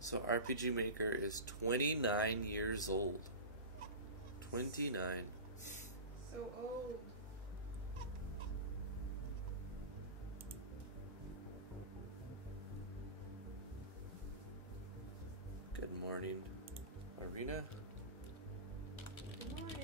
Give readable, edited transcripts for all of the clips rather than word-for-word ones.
So RPG Maker is 29 years old. 29. So old. Good morning, Arena. Good morning.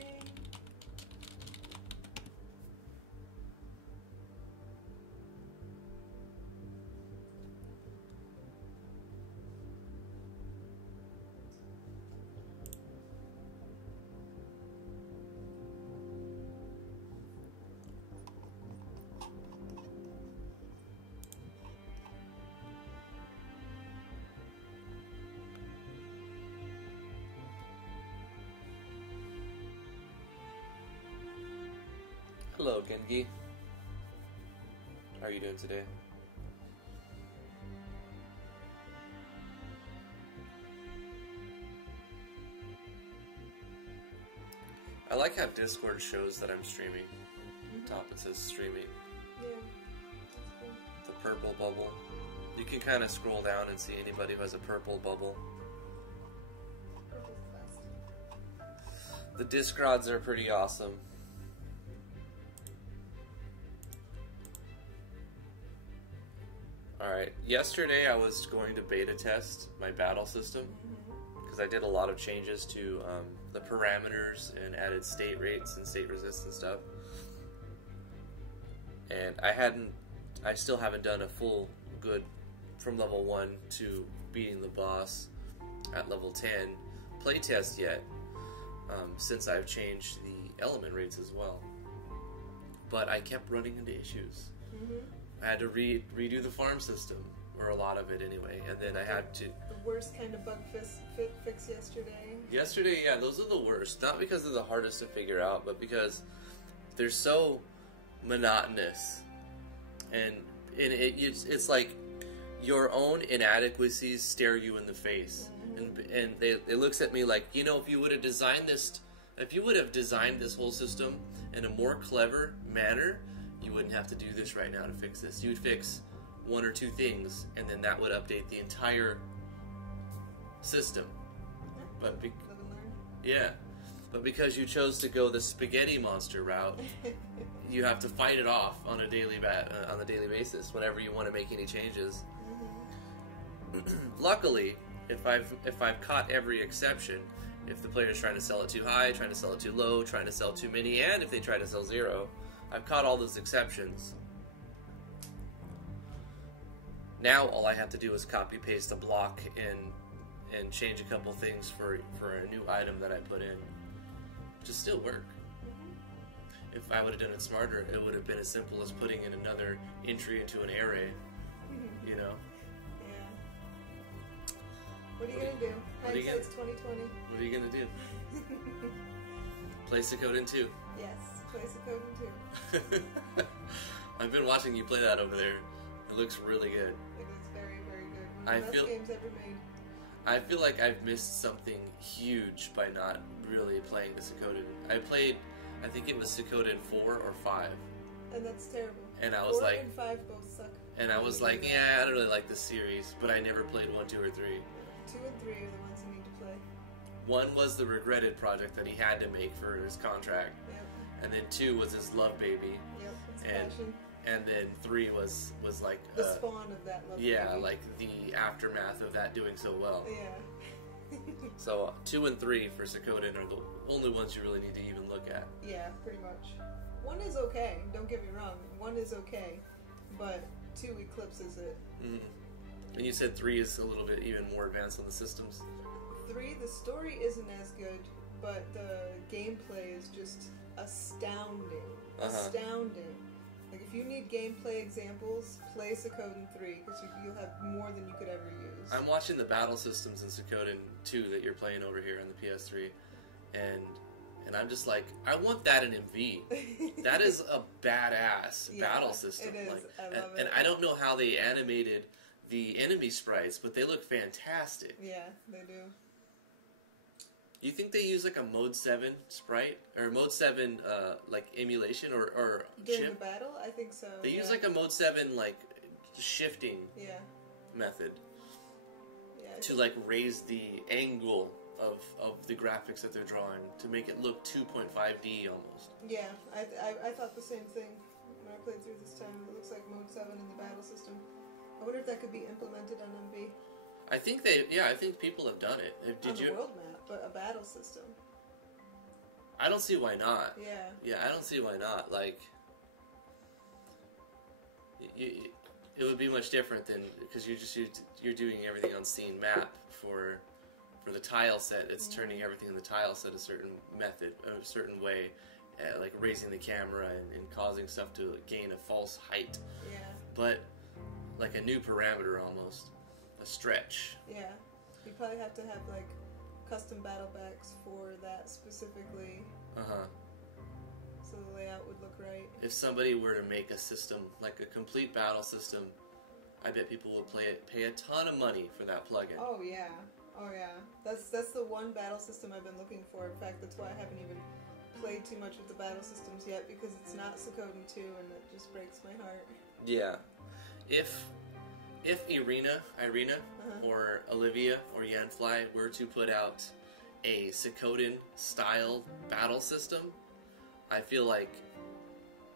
Hello, Gengi. How are you doing today? I like how Discord shows that I'm streaming. Top it says streaming. Yeah, that's cool. The purple bubble. You can kind of scroll down and see anybody who has a purple bubble. Purple's the best. The disc rods are pretty awesome. Alright, yesterday I was going to beta test my battle system because I did a lot of changes to the parameters and added state rates and state resist and stuff. And I still haven't done a full good from level 1 to beating the boss at level 10 playtest yet, since I've changed the element rates as well. But I kept running into issues. I had to redo the farm system, or a lot of it anyway, and then I had to... The worst kind of bug fix yesterday. Yesterday, yeah, those are the worst. Not because they're the hardest to figure out, but because they're so monotonous. And it's like your own inadequacies stare you in the face. And it looks at me like, you know, if you would have designed this whole system in a more clever manner, you wouldn't have to do this right now to fix this. You would fix one or two things, and then that would update the entire system. But because you chose to go the spaghetti monster route, you have to fight it off on a daily basis whenever you want to make any changes. Luckily, if I've caught every exception, if the player's trying to sell it too high, trying to sell it too low, trying to sell too many, and if they try to sell zero, I've caught all those exceptions. Now all I have to do is copy paste a block and change a couple things for a new item that I put in, which will still work. If I would have done it smarter, it would have been as simple as putting in another entry into an array, you know? Yeah. What are you going to do? Hindsight's 2020. What are you going to do? Place the code in 2. Yes, place the code in 2. I've been watching you play that over there. It looks really good. It is very, very good. One of the best games ever made. I feel like I've missed something huge by not really playing the Suikoden. I think it was Suikoden 4 or 5. And that's terrible. And I was 4 like... and 5 both suck. And I was like, yeah, I don't really like this series, but I never played 1, 2, or 3. 2 and 3 are the ones you need to play. 1 was the regretted project that he had to make for his contract. Yep. And then 2 was his love baby. Yep, it's passion. And then 3 was like... the spawn of that love baby. Yeah, like the aftermath of that doing so well. Yeah. So 2 and 3 for Suikoden are the only ones you really need to even look at. Yeah, pretty much. 1 is okay, don't get me wrong. 1 is okay, but 2 eclipses it. And you said 3 is a little bit even more advanced on the systems. 3, the story isn't as good, but the gameplay is just astounding. Astounding. Like, if you need gameplay examples, play Suikoden 3, because you'll have more than you could ever use. I'm watching the battle systems in Suikoden 2 that you're playing over here on the PS3, and I'm just like, I want that in MV. That is a badass battle system. It is. Like, I love it. And I don't know how they animated the enemy sprites, but they look fantastic. Yeah, they do. Do you think they use like a Mode 7 sprite? Or Mode 7 like emulation or During chip? the battle? I think so. They use like a Mode 7 like shifting Yeah. method. Yeah, to like raise the angle of the graphics that they're drawing to make it look 2.5D almost. Yeah, I thought the same thing when I played through this time. It looks like Mode 7 in the battle system. I wonder if that could be implemented on MV. I think I think people have done it. On the world map, but a battle system. I don't see why not. Yeah. Yeah, I don't see why not. Like, it would be much different than, because you're doing everything on scene map for the tile set. It's turning everything in the tile set a certain method, a certain way, like raising the camera and causing stuff to gain a false height. Yeah. But like a new parameter almost, a stretch. Yeah. You probably have to have like custom battle backs for that specifically. So the layout would look right. If somebody were to make a system, like a complete battle system, I bet people would pay a ton of money for that plugin. Oh yeah. Oh yeah. That's the one battle system I've been looking for. In fact, that's why I haven't even played too much with the battle systems yet, because it's not Suikoden 2 and it just breaks my heart. Yeah. If Irina, or Olivia, or Yanfly were to put out a Suikoden-style battle system, I feel like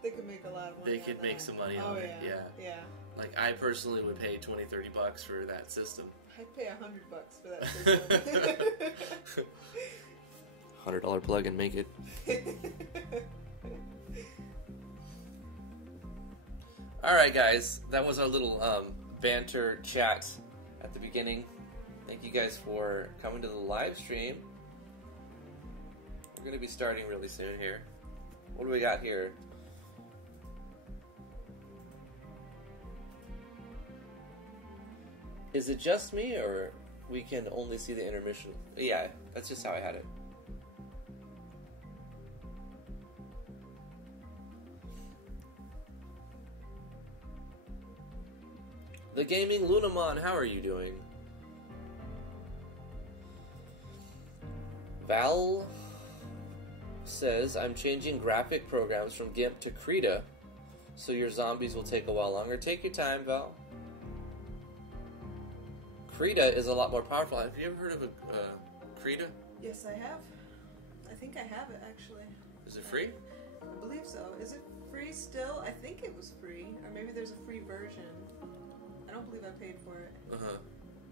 they could make a lot of money. They could make some money on it, yeah. Like, I personally would pay $20-$30 for that system. I'd pay $100 for that system. $100 plug-in, make it. Alright guys, that was our little banter chat at the beginning. Thank you guys for coming to the live stream. We're going to be starting really soon here. What do we got here? Is it just me, or we can only see the intermission? Yeah, that's just how I had it. The Gaming Lunamon, how are you doing? Val says, I'm changing graphic programs from GIMP to Krita, so your zombies will take a while longer. Take your time, Val. Krita is a lot more powerful. Have you ever heard of a Krita? Yes, I have. I think I have it, actually. Is it free? I believe so. Is it free still? I think it was free. Or maybe there's a free version. I don't believe I paid for it.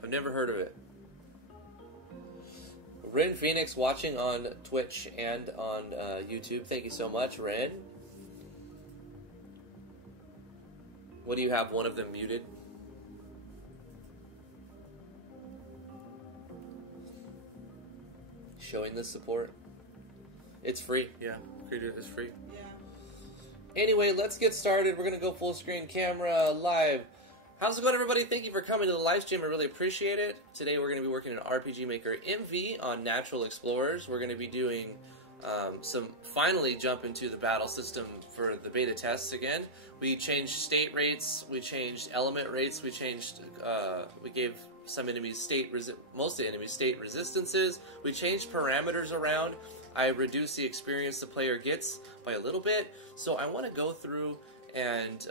I've never heard of it. Ren Phoenix watching on Twitch and on YouTube. Thank you so much, Ren. What do you have? One of them muted? Showing this support. It's free. Yeah, Krita is free. Yeah. Anyway, let's get started. We're going to go full screen camera live. How's it going, everybody? Thank you for coming to the live stream. I really appreciate it. Today we're going to be working in RPG Maker MV on Natural Explorers. We're going to be doing finally jump into the battle system for the beta tests again. We changed state rates, we changed element rates, we gave some enemies most of the enemies state resistances. We changed parameters around. I reduced the experience the player gets by a little bit. So I want to go through and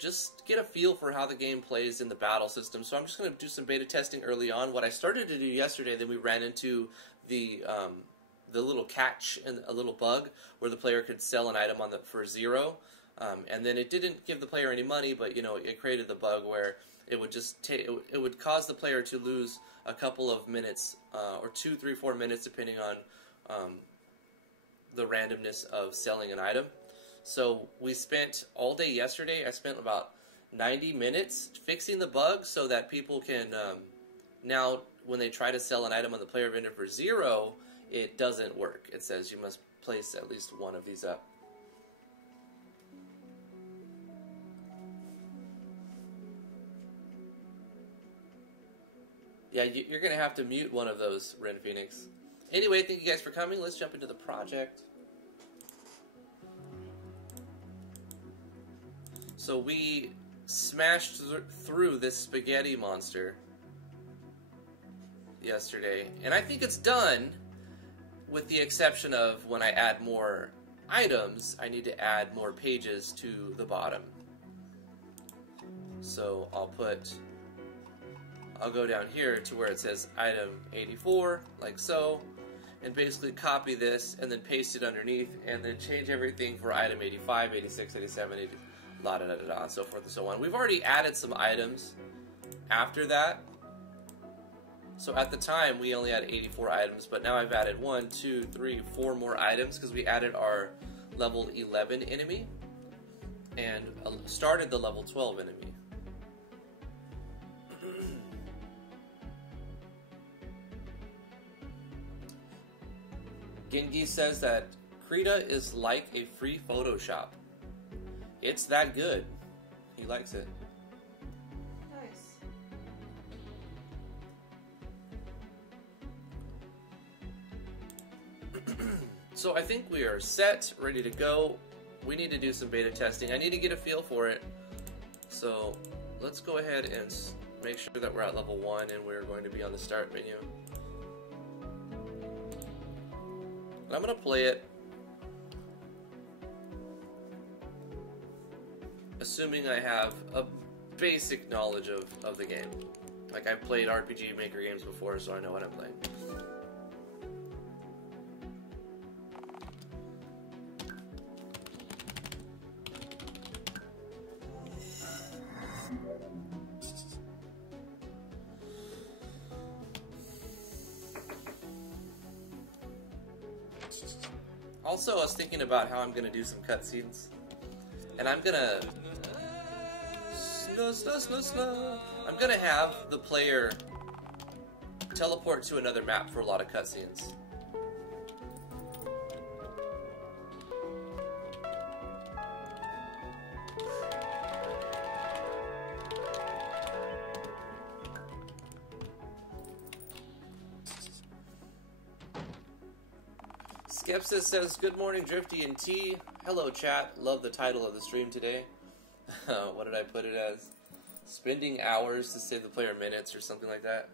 just get a feel for how the game plays in the battle system. So I'm just going to do some beta testing early on. What I started to do yesterday, then we ran into the little catch and a little bug where the player could sell an item for 0, and then it didn't give the player any money, but it created the bug where it would just it would cause the player to lose a couple of minutes, or 2, 3, 4 minutes, depending on the randomness of selling an item. So we spent all day yesterday. I spent about 90 minutes fixing the bug so that people can now, when they try to sell an item on the player vendor for 0, it doesn't work. It says you must place at least one of these up. Yeah, you're going to have to mute one of those, Ren Phoenix. Anyway, thank you guys for coming. Let's jump into the project. So we smashed through this spaghetti monster yesterday, and I think it's done, with the exception of when I add more items, I need to add more pages to the bottom. So I'll I'll go down here to where it says item 84, like so, and basically copy this and then paste it underneath and then change everything for item 85, 86, 87, 80, la da da da da, so forth and so on. We've already added some items after that. So at the time we only had 84 items, but now I've added 1, 2, 3, 4 more items because we added our level 11 enemy and started the level 12 enemy. Gengi says that Krita is like a free Photoshop. It's that good. He likes it. Nice. So I think we are set, ready to go. We need to do some beta testing. I need to get a feel for it. So let's go ahead and make sure that we're at level 1 and we're going to be on the start menu. And I'm going to play it assuming I have a basic knowledge of the game. Like, I've played RPG Maker games before, so I know what I'm playing. Also, I was thinking about how I'm going to do some cutscenes. And I'm going to... I'm going to have the player teleport to another map for a lot of cutscenes. Skepsis says, good morning, Drifty and T. Hello, chat. Love the title of the stream today. What did I put it as? Spending hours to save the player minutes or something like that.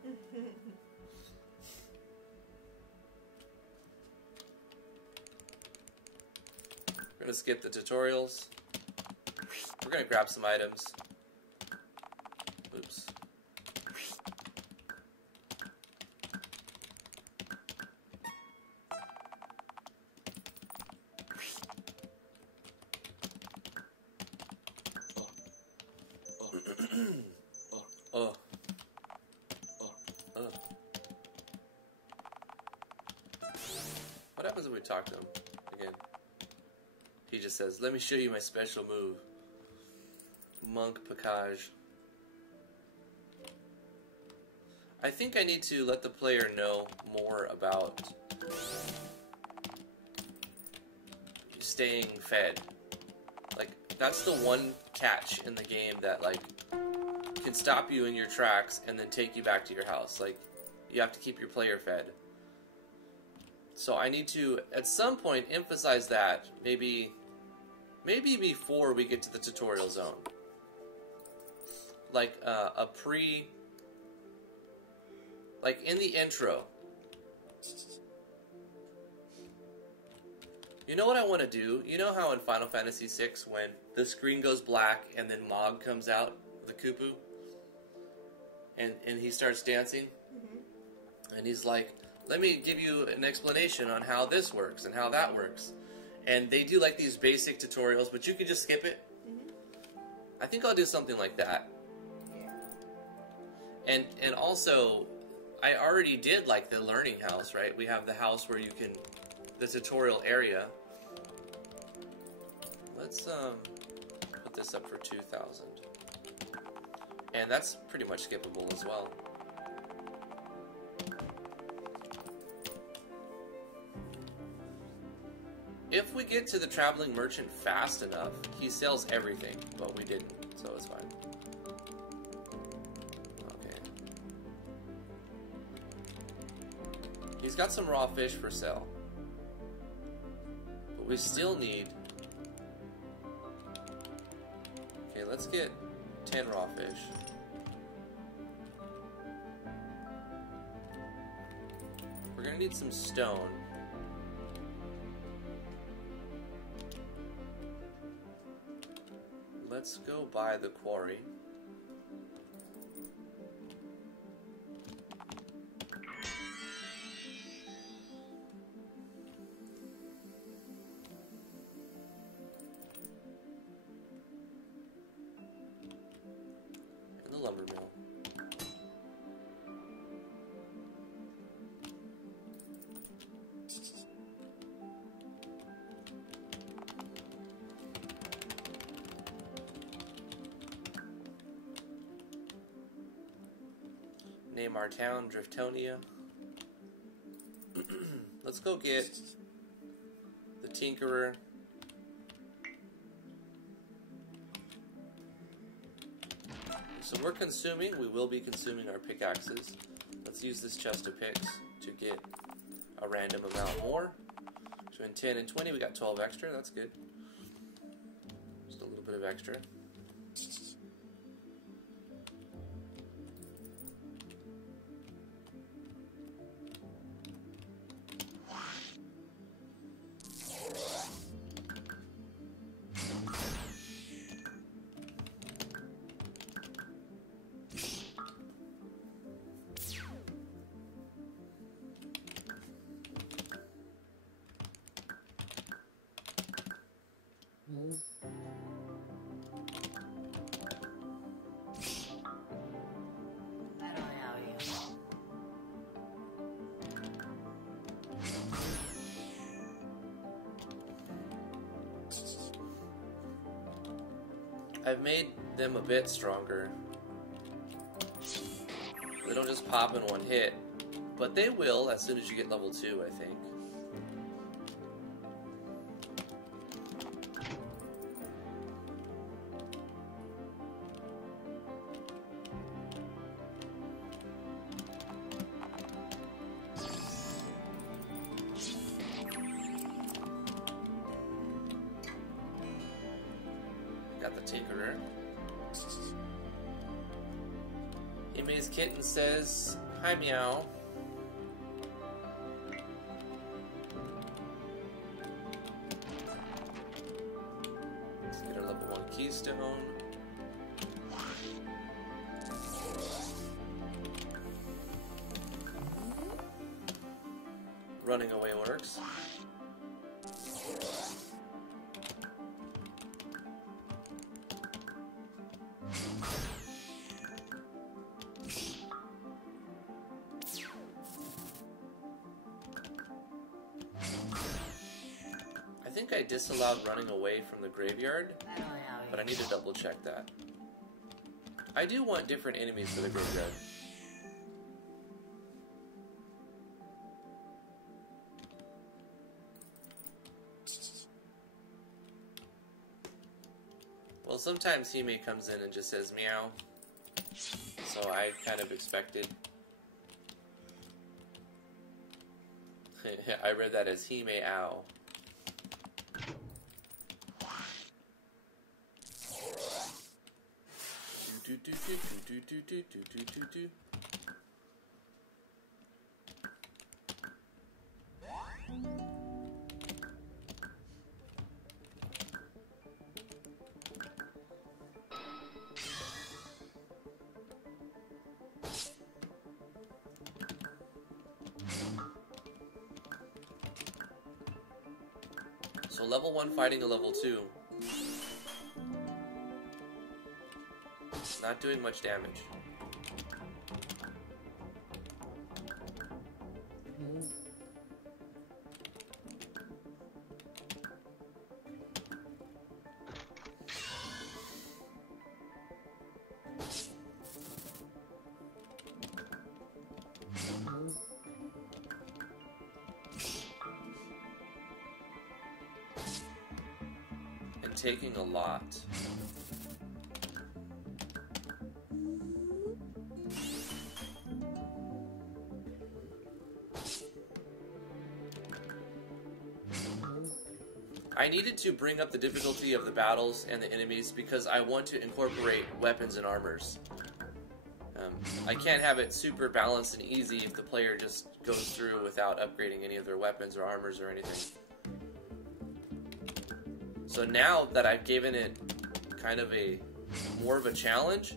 We're going to skip the tutorials. We're going to grab some items. Oops. What happens if we talk to him again? He just says, let me show you my special move. Monk Package. I think I need to let the player know more about staying fed. Like, that's the one catch in the game that, like, can stop you in your tracks and then take you back to your house. Like, you have to keep your player fed. So I need to, at some point, emphasize that. Maybe before we get to the tutorial zone. Like, like, in the intro. You know what I want to do? You know how in Final Fantasy VI, when the screen goes black and then Mog comes out, the Kupu? And he starts dancing? Mm-hmm. And he's like, let me give you an explanation on how this works and how that works. And they do like these basic tutorials, but you can just skip it. Mm-hmm. I think I'll do something like that. Yeah. And also, I already did like the learning house, right? We have the house where you can, the tutorial area. Let's put this up for 2,000. And that's pretty much skippable as well. If we get to the traveling merchant fast enough, he sells everything, but we didn't, so it's fine. Okay. He's got some raw fish for sale. But we still need... Okay, let's get 10 raw fish. We're gonna need some stone. Let's go by the quarry. lumber mill. Name our town Driftonia. Let's go get the Tinkerer. So we will be consuming our pickaxes. Let's use this chest of picks to get a random amount more. So in 10 and 20 we got 12 extra, that's good. Just a little bit of extra. I've made them a bit stronger. They don't just pop in one hit, but they will as soon as you get level 2, I think. Got the Tinkerer. Hime's kitten says, "Hi, meow." Let's get our level 1 keystone. Running away works. I think I disallowed running away from the graveyard, but I need to double check that. I do want different enemies for the graveyard. Well, sometimes Hime comes in and just says meow, so I kind of expected. I read that as Hime ow. So level 1 fighting a level 2. Not doing much damage. And taking a lot. I needed to bring up the difficulty of the battles and the enemies because I want to incorporate weapons and armors. I can't have it super balanced and easy if the player just goes through without upgrading any of their weapons or armors or anything. So now that I've given it kind of more of a challenge,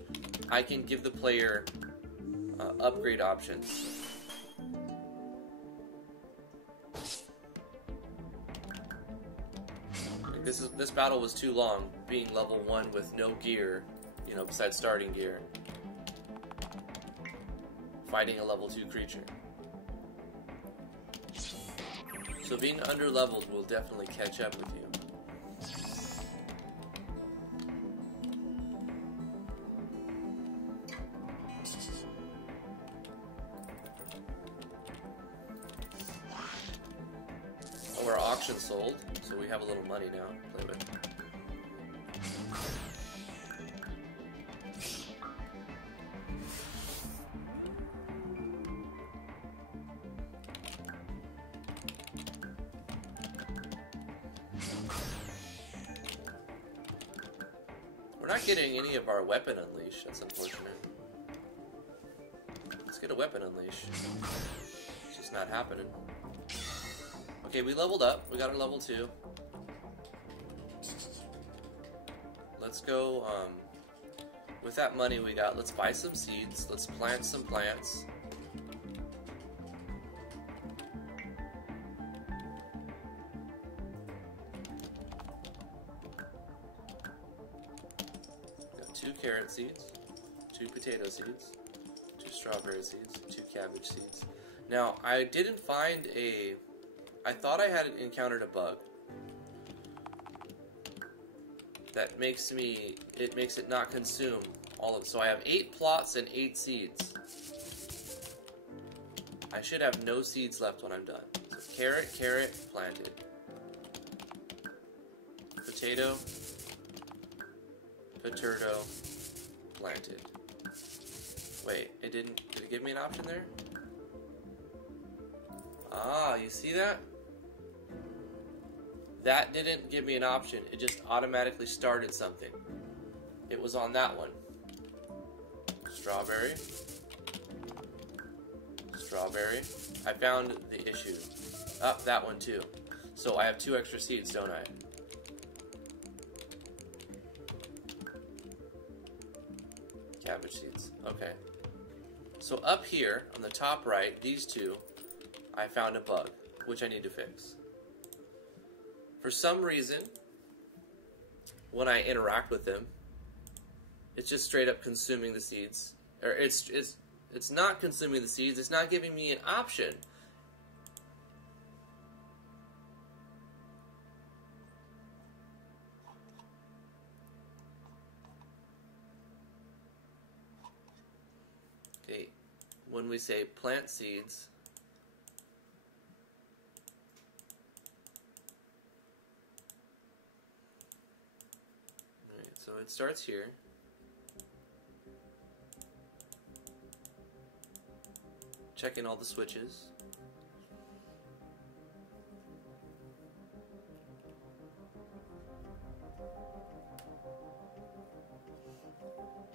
I can give the player upgrade options. This battle was too long, being level 1 with no gear, besides starting gear. fighting a level 2 creature. So being under leveled will definitely catch up with you. Oh, our auction sold, so we have a little money now to play with. We're not getting any of our weapon unleash. That's unfortunate. Let's get a weapon unleash. It's just not happening. Okay, we leveled up. We got our level 2. Let's go, with that money we got, let's buy some seeds. Let's plant some plants. Got 2 carrot seeds, 2 potato seeds, 2 strawberry seeds, 2 cabbage seeds. Now, I didn't find a... I thought I had encountered a bug that makes it not consume all of it. So I have 8 plots and 8 seeds. I should have no seeds left when I'm done. So carrot, planted. Potato, planted. Wait, did it give me an option there? Ah, you see that? That didn't give me an option. It just automatically started something. It was on that one. Strawberry. Strawberry. I found the issue. Up, that one too. So I have 2 extra seeds, don't I? Cabbage seeds. Okay. So up here, on the top right, these 2, I found a bug, which I need to fix. For some reason, when I interact with them, it's just straight up consuming the seeds. Or it's not consuming the seeds, it's not giving me an option. Okay, when we say plant seeds, so it starts here. Checking all the switches.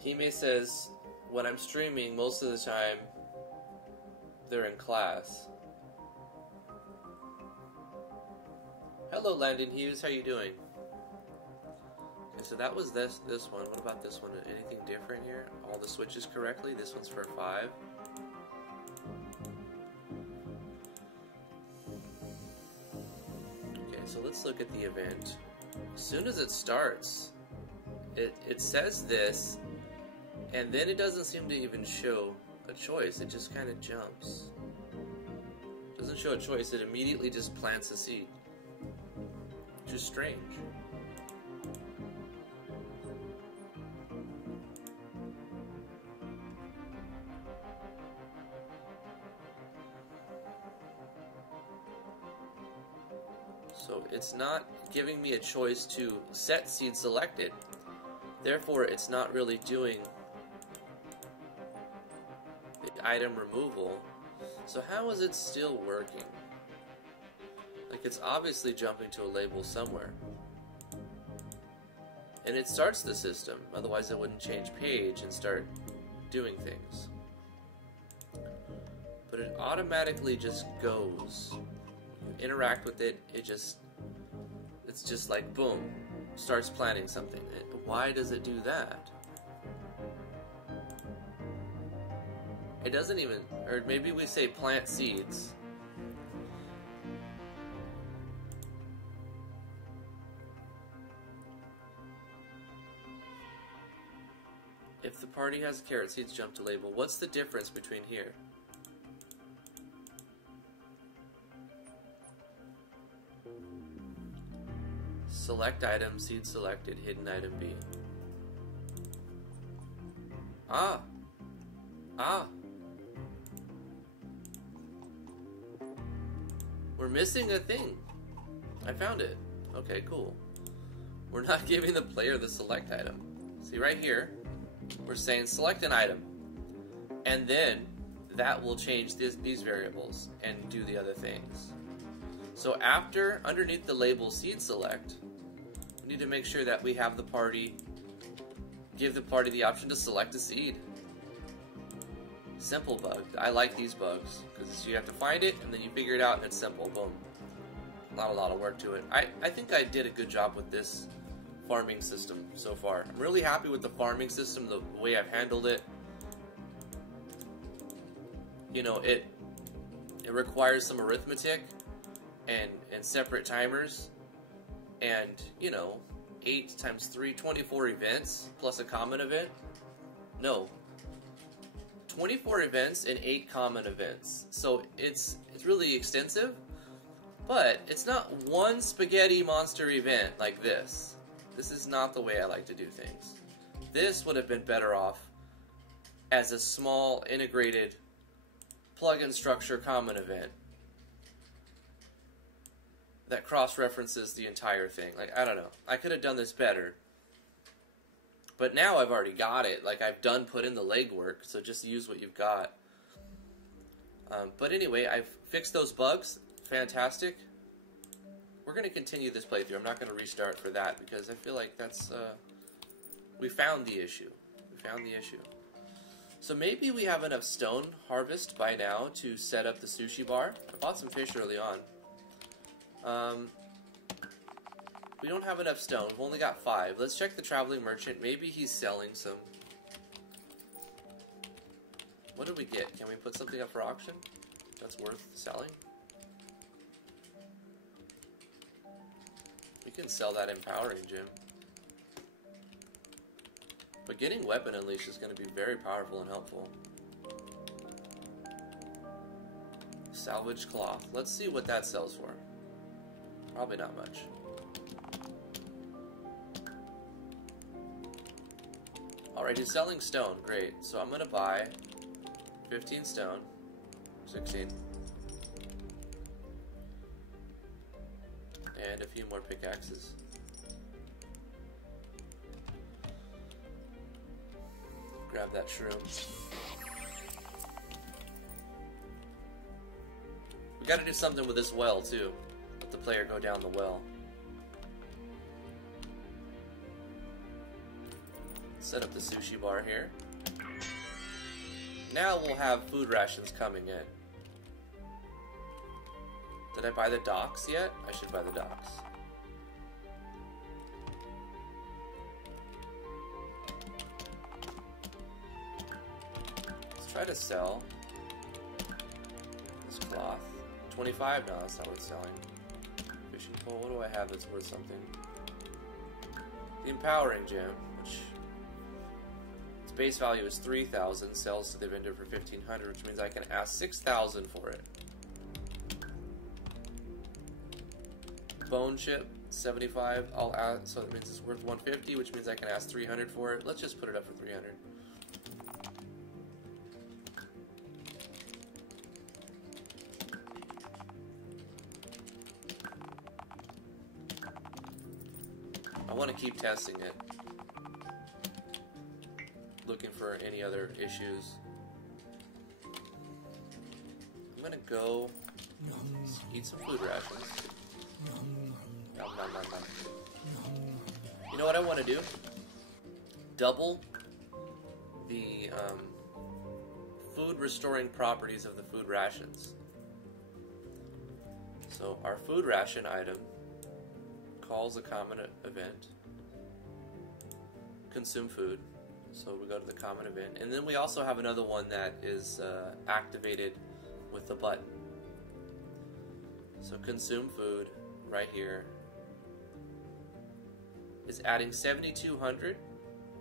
Hime says, when I'm streaming, most of the time, they're in class. Hello, Landon Hughes. How you doing? So that was this one. What about this one? Anything different here? All the switches correctly? This one's for 5. Okay, so let's look at the event. As soon as it starts, it says this, and then it doesn't seem to even show a choice. It just kind of jumps. It doesn't show a choice. It immediately just plants a seed. Which is strange. So it's not giving me a choice to set seed selected. Therefore, it's not really doing the item removal. So how is it still working? Like, it's obviously jumping to a label somewhere. And it starts the system, otherwise it wouldn't change page and start doing things. But it automatically just goes. You interact with it, it's just like boom, starts planting something. Why does it do that? It doesn't even, or maybe we say plant seeds. If the party has carrot seeds, jump to label. What's the difference between here? Select item, seed selected, hidden item B. Ah. Ah. We're missing a thing. I found it. Okay, cool. We're not giving the player the select item. See right here, we're saying select an item. And then that will change these variables and do the other things. So after, underneath the label seed select, we need to make sure that we have the party, give the party the option to select a seed. Simple bug. I like these bugs because you have to find it and then you figure it out and it's simple. Boom. Not a lot of work to it. I think I did a good job with this farming system so far. I'm really happy with the farming system, the way I've handled it. You know, it requires some arithmetic and separate timers and, you know, 8 times 3, 24 events plus a common event. No. 24 events and 8 common events. So it's really extensive, but it's not one spaghetti monster event like this. This is not the way I like to do things. This would have been better off as a small integrated plugin structure common event that cross-references the entire thing. Like, I don't know. I could have done this better. But now I've already got it. Like, I've put in the legwork, so just use what you've got. But anyway, I've fixed those bugs. Fantastic. We're going to continue this playthrough. I'm not going to restart for that because I feel like that's... we found the issue. We found the issue. So maybe we have enough stone harvest by now to set up the sushi bar. I bought some fish early on. We don't have enough stone. We've only got 5. Let's check the traveling merchant. Maybe he's selling some. What did we get? Can we put something up for auction that's worth selling? We can sell that empowering gem. But getting weapon unleash is going to be very powerful and helpful. Salvage cloth. Let's see what that sells for. Probably not much. Alright, he's selling stone. Great. So I'm going to buy 15 stone. 16. And a few more pickaxes. Grab that shroom. We gotta do something with this well, too. Let the player go down the well. Set up the sushi bar here. Now we'll have food rations coming in. Did I buy the docks yet? I should buy the docks. Let's try to sell this cloth. 25? No, that's not worth selling. Fishing pole, what do I have that's worth something? The empowering gem, which its base value is 3,000, sells to the vendor for 1,500, which means I can ask 6,000 for it. Bone chip, 75. I'll add, so that means it's worth 150, which means I can ask 300 for it. Let's just put it up for 300. I want to keep testing it, looking for any other issues. I'm gonna go eat some food rations. Nom, nom, nom, nom. You know what I want to do? Double the food restoring properties of the food rations. So our food ration item calls a common event, consume food, so we go to the common event, and then we also have another one that is activated with the button. So consume food right here is adding 7,200,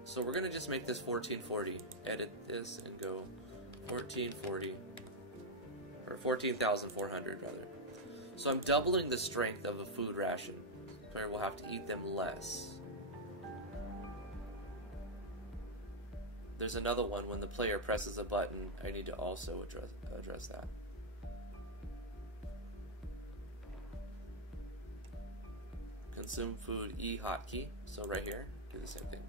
so we're going to just make this 1440. Edit this and go 1440, or 14,400 rather. So I'm doubling the strength of a food ration. player will have to eat them less. There's another one, when the player presses a button, I need to also address that. Consume food E hotkey, so right here, do the same thing.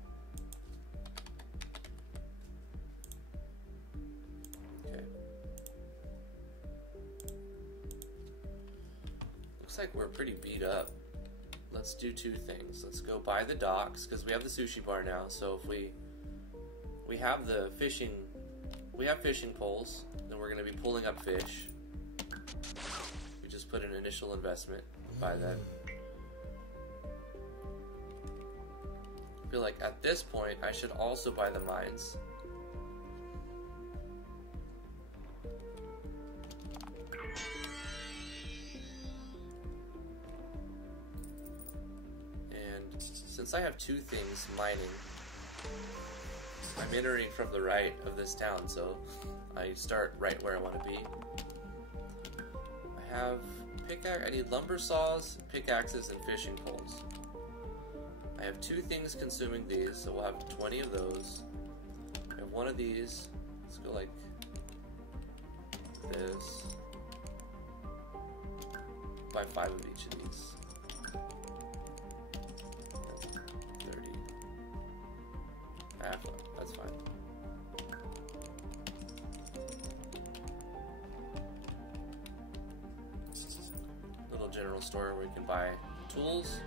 Okay. Looks like we're pretty beat up. Let's do two things. Let's go buy the docks, because we have the sushi bar now, so if we have the fishing, we have fishing poles, and we're going to be pulling up fish. We just put an initial investment, buy that. I feel like at this point I should also buy the mines. And since I have two things mining, I'm entering from the right of this town, so I start right where I want to be. I have pickaxe. I need lumber saws, pickaxes, and fishing poles. I have two things consuming these, so we'll have 20 of those. I have one of these. Let's go like this. Buy 5 of each of these. 30. That's fine. Little general store where we can buy tools.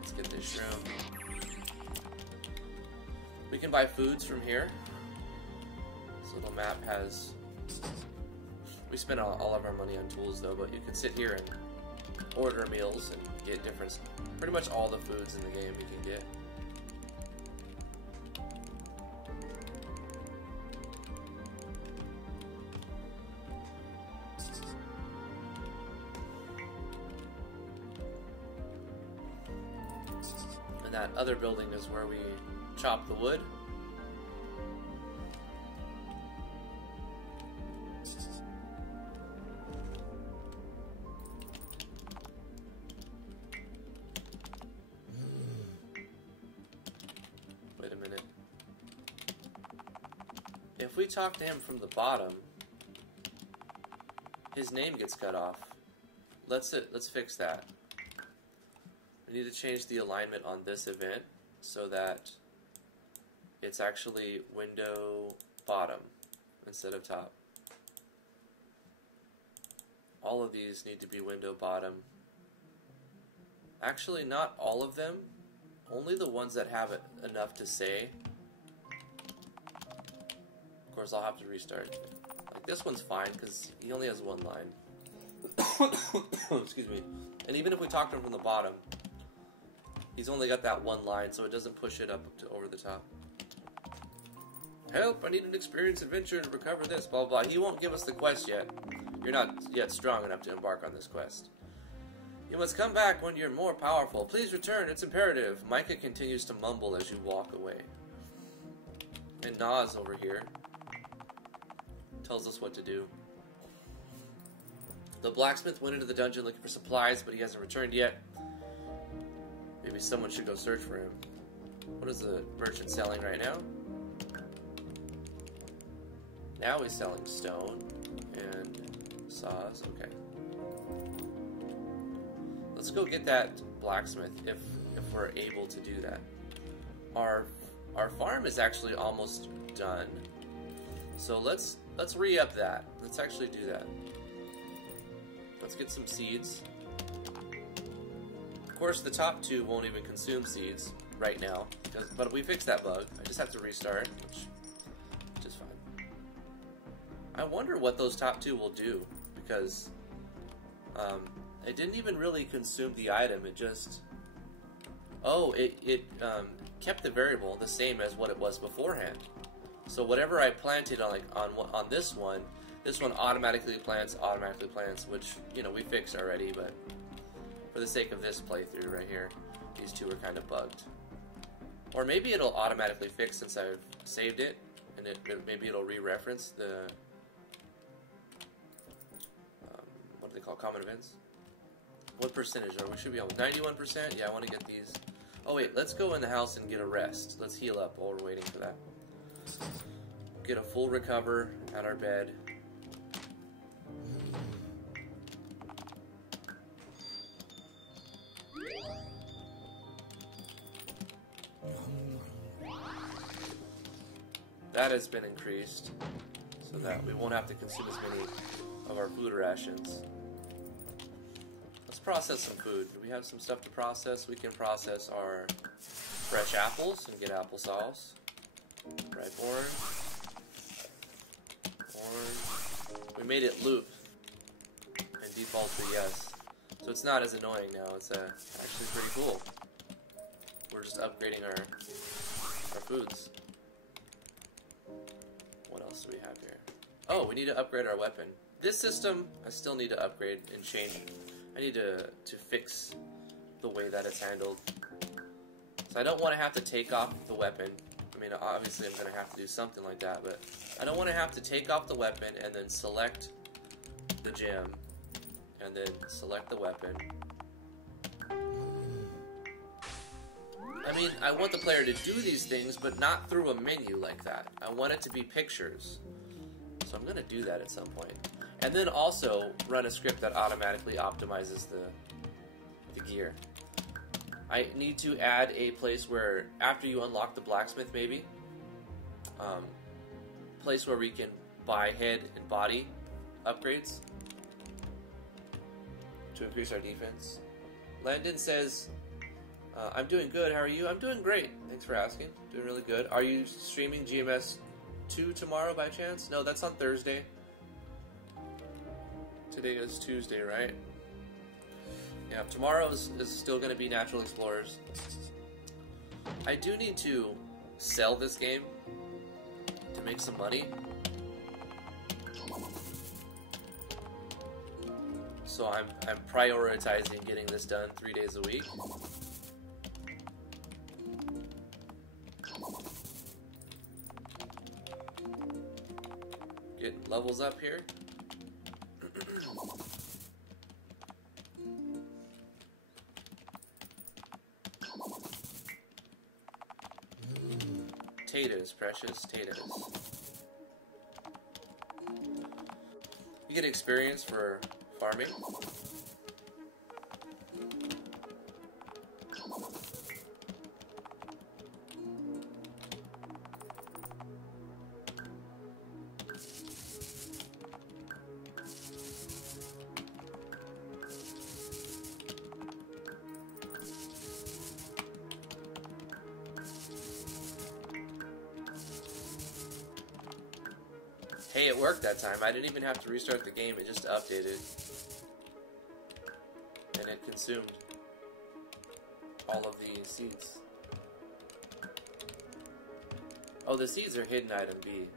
Let's get this shroom. We can buy foods from here. This little map has... We spend all of our money on tools though, but you can sit here and order meals and get different... Pretty much all the foods in the game you can get. And that other building is where we chop the wood. Wait a minute. If we talk to him from the bottom, his name gets cut off. Let's fix that. We need to change the alignment on this event so that it's actually window bottom instead of top. All of these need to be window bottom. Actually, not all of them. Only the ones that have it enough to say. Of course, I'll have to restart. Like this one's fine because he only has one line. Excuse me. And even if we talk to him from the bottom, he's only got that one line, so it doesn't push it up to over the top. Help! I need an experienced adventurer to recover this, blah, blah, blah. He won't give us the quest yet. You're not yet strong enough to embark on this quest. You must come back when you're more powerful. Please return, it's imperative. Micah continues to mumble as you walk away. And Nas over here tells us what to do. The blacksmith went into the dungeon looking for supplies, but he hasn't returned yet. Maybe someone should go search for him. What is the merchant selling right now? Now he's selling stone and saws. Okay. Let's go get that blacksmith if we're able to do that. Our farm is actually almost done. So let's re-up that. Let's actually do that. Let's get some seeds. Of course, the top 2 won't even consume seeds right now, but we fixed that bug. I just have to restart, which is fine. I wonder what those top 2 will do, because it didn't even really consume the item. It just... Oh, it kept the variable the same as what it was beforehand. So whatever I planted on this one automatically plants, which, you know, we fixed already, but for the sake of this playthrough right here, these 2 are kind of bugged. Or maybe it'll automatically fix since I've saved it, and maybe it'll re-reference the what do they call common events? What percentage are we? Should be on 91%. Yeah, I want to get these. Oh wait, let's go in the house and get a rest. Let's heal up while we're waiting for that. Get a full recover at our bed. That has been increased so that we won't have to consume as many of our food rations. Let's process some food. Do we have some stuff to process? We can process our fresh apples and get applesauce. Ripe orange. Orange. We made it loop and default to yes. So it's not as annoying now. It's actually pretty cool. We're just upgrading our foods. What else do we have here? Oh, we need to upgrade our weapon. This system, I still need to upgrade and change. I need to fix the way that it's handled. So I don't want to have to take off the weapon. I mean, obviously I'm going to have to do something like that, but I don't want to have to take off the weapon and then select the gem and then select the weapon. I mean, I want the player to do these things, but not through a menu like that. I want it to be pictures. So I'm going to do that at some point. And then also run a script that automatically optimizes the gear. I need to add a place where, after you unlock the blacksmith maybe, place where we can buy head and body upgrades to increase our defense. Landon says, I'm doing good, how are you? I'm doing great, thanks for asking. Doing really good. Are you streaming GMS 2 tomorrow by chance? No, that's on Thursday. Today is Tuesday, right? Yeah, tomorrow is still going to be Natural Explorers. I do need to sell this game to make some money. So I'm prioritizing getting this done 3 days a week. Get levels up here. Potatoes, precious potatoes. You get experience for farming. Hey, it worked that time. I didn't even have to restart the game, it just updated. And it consumed all of the seeds. Oh, the seeds are hidden item B,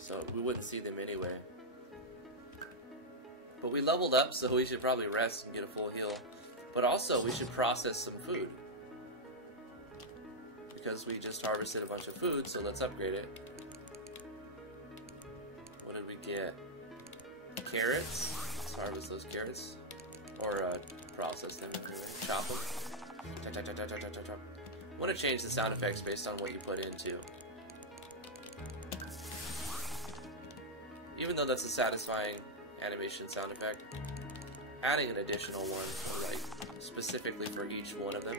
so we wouldn't see them anyway. But we leveled up, so we should probably rest and get a full heal. But also, we should process some food. Because we just harvested a bunch of food, so let's upgrade it. Get carrots. Let's harvest those carrots. Or process them anyway. Chop them. I want to change the sound effects based on what you put into. Even though that's a satisfying animation sound effect, adding an additional one, like specifically for each one of them,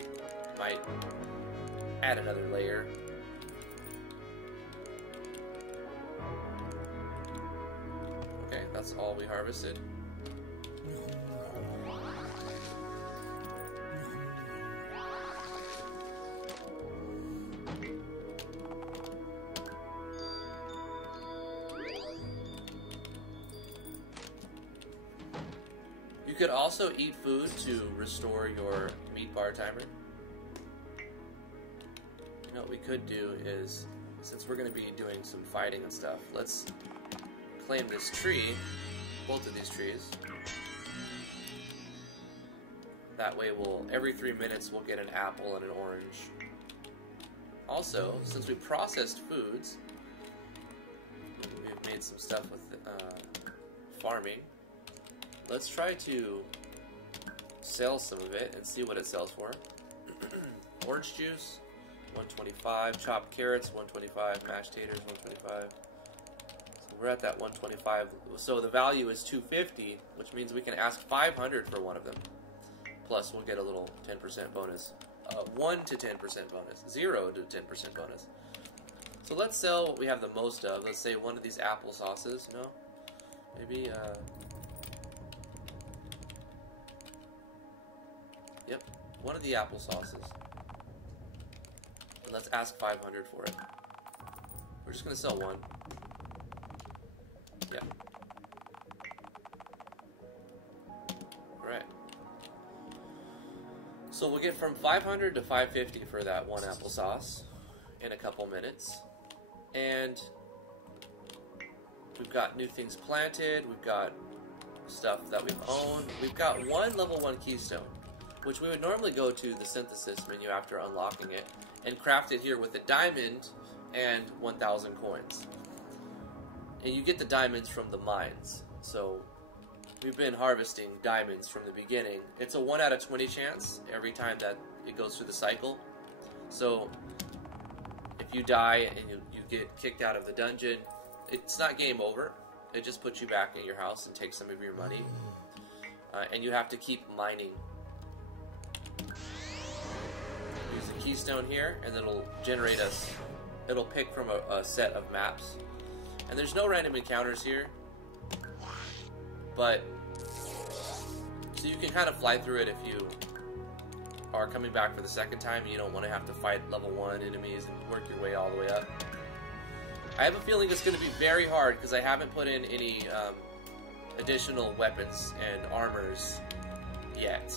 might add another layer. That's all we harvested. You could also eat food to restore your meat bar timer. You know what we could do is, since we're going to be doing some fighting and stuff, let's claim this tree, both of these trees. That way every 3 minutes we'll get an apple and an orange. Also, since we processed foods, we've made some stuff with farming. Let's try to sell some of it and see what it sells for. Orange juice, 125. Chopped carrots, 125. Mashed taters, 125. So we're at that 125. So the value is 250, which means we can ask 500 for one of them. Plus, we'll get a little 10% bonus. 1 to 10% bonus. 0 to 10% bonus. So let's sell what we have the most of. Let's say one of these apple sauces. No? Maybe, yep. One of the apple sauces. And let's ask 500 for it. We're just going to sell one. Yeah. Alright. So we'll get from 500 to 550 for that one applesauce in a couple minutes. And we've got new things planted, we've got stuff that we've owned, we've got one level 1 keystone, which we would normally go to the synthesis menu after unlocking it, and craft it here with a diamond and 1,000 coins. And you get the diamonds from the mines, so we've been harvesting diamonds from the beginning. It's a 1 out of 20 chance every time that it goes through the cycle. So if you die and you get kicked out of the dungeon, it's not game over. It just puts you back in your house and takes some of your money. And you have to keep mining. Use the keystone here, and it'll generate us. It'll pick from a set of maps. And there's no random encounters here. But, so you can kind of fly through it if you are coming back for the second time. You don't want to have to fight level 1 enemies and work your way all the way up. I have a feeling it's going to be very hard because I haven't put in any additional weapons and armors yet.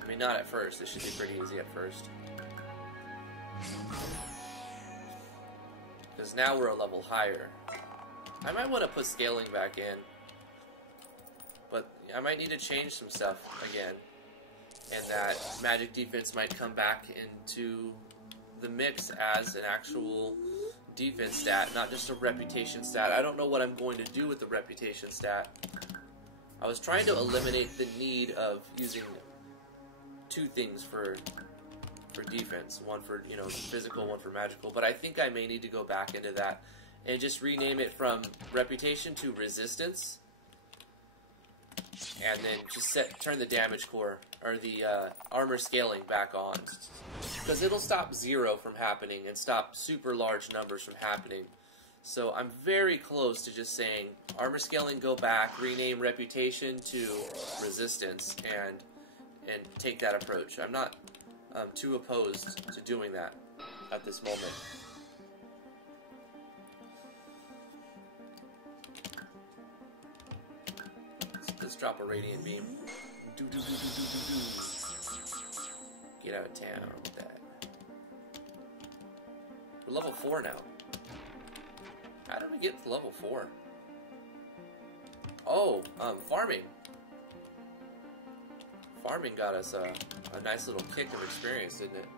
I mean, not at first. It should be pretty easy at first. Because now we're a level higher. I might want to put scaling back in. But I might need to change some stuff again. And that magic defense might come back into the mix as an actual defense stat, not just a reputation stat. I don't know what I'm going to do with the reputation stat. I was trying to eliminate the need of using 2 things for defense. One for, you know, physical, one for magical. But I think I may need to go back into that and just rename it from reputation to resistance. And then just turn the damage core, or the armor scaling back on. Because it'll stop 0 from happening and stop super large numbers from happening. So I'm very close to just saying armor scaling go back, rename reputation to resistance, and take that approach. I'm not too opposed to doing that at this moment. Let's drop a radiant beam. Get out of town with that. We're level 4 now. How did we get to level 4? Oh, farming. Farming got us a nice little kick of experience, didn't it?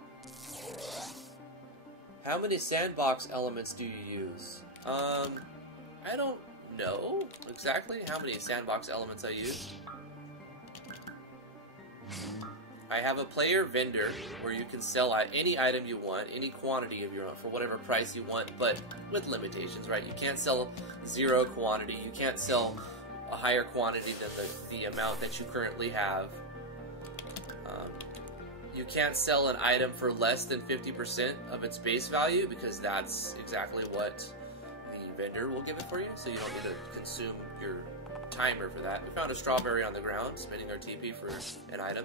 How many sandbox elements do you use? I don't know exactly how many sandbox elements I use. I have a player vendor where you can sell any item you want, any quantity of your own, for whatever price you want, but with limitations, right? You can't sell 0 quantity. You can't sell a higher quantity than the amount that you currently have. You can't sell an item for less than 50% of its base value, because that's exactly what the vendor will give it for you, so you don't need to consume your timer for that. We found a strawberry on the ground, spending our TP for an item.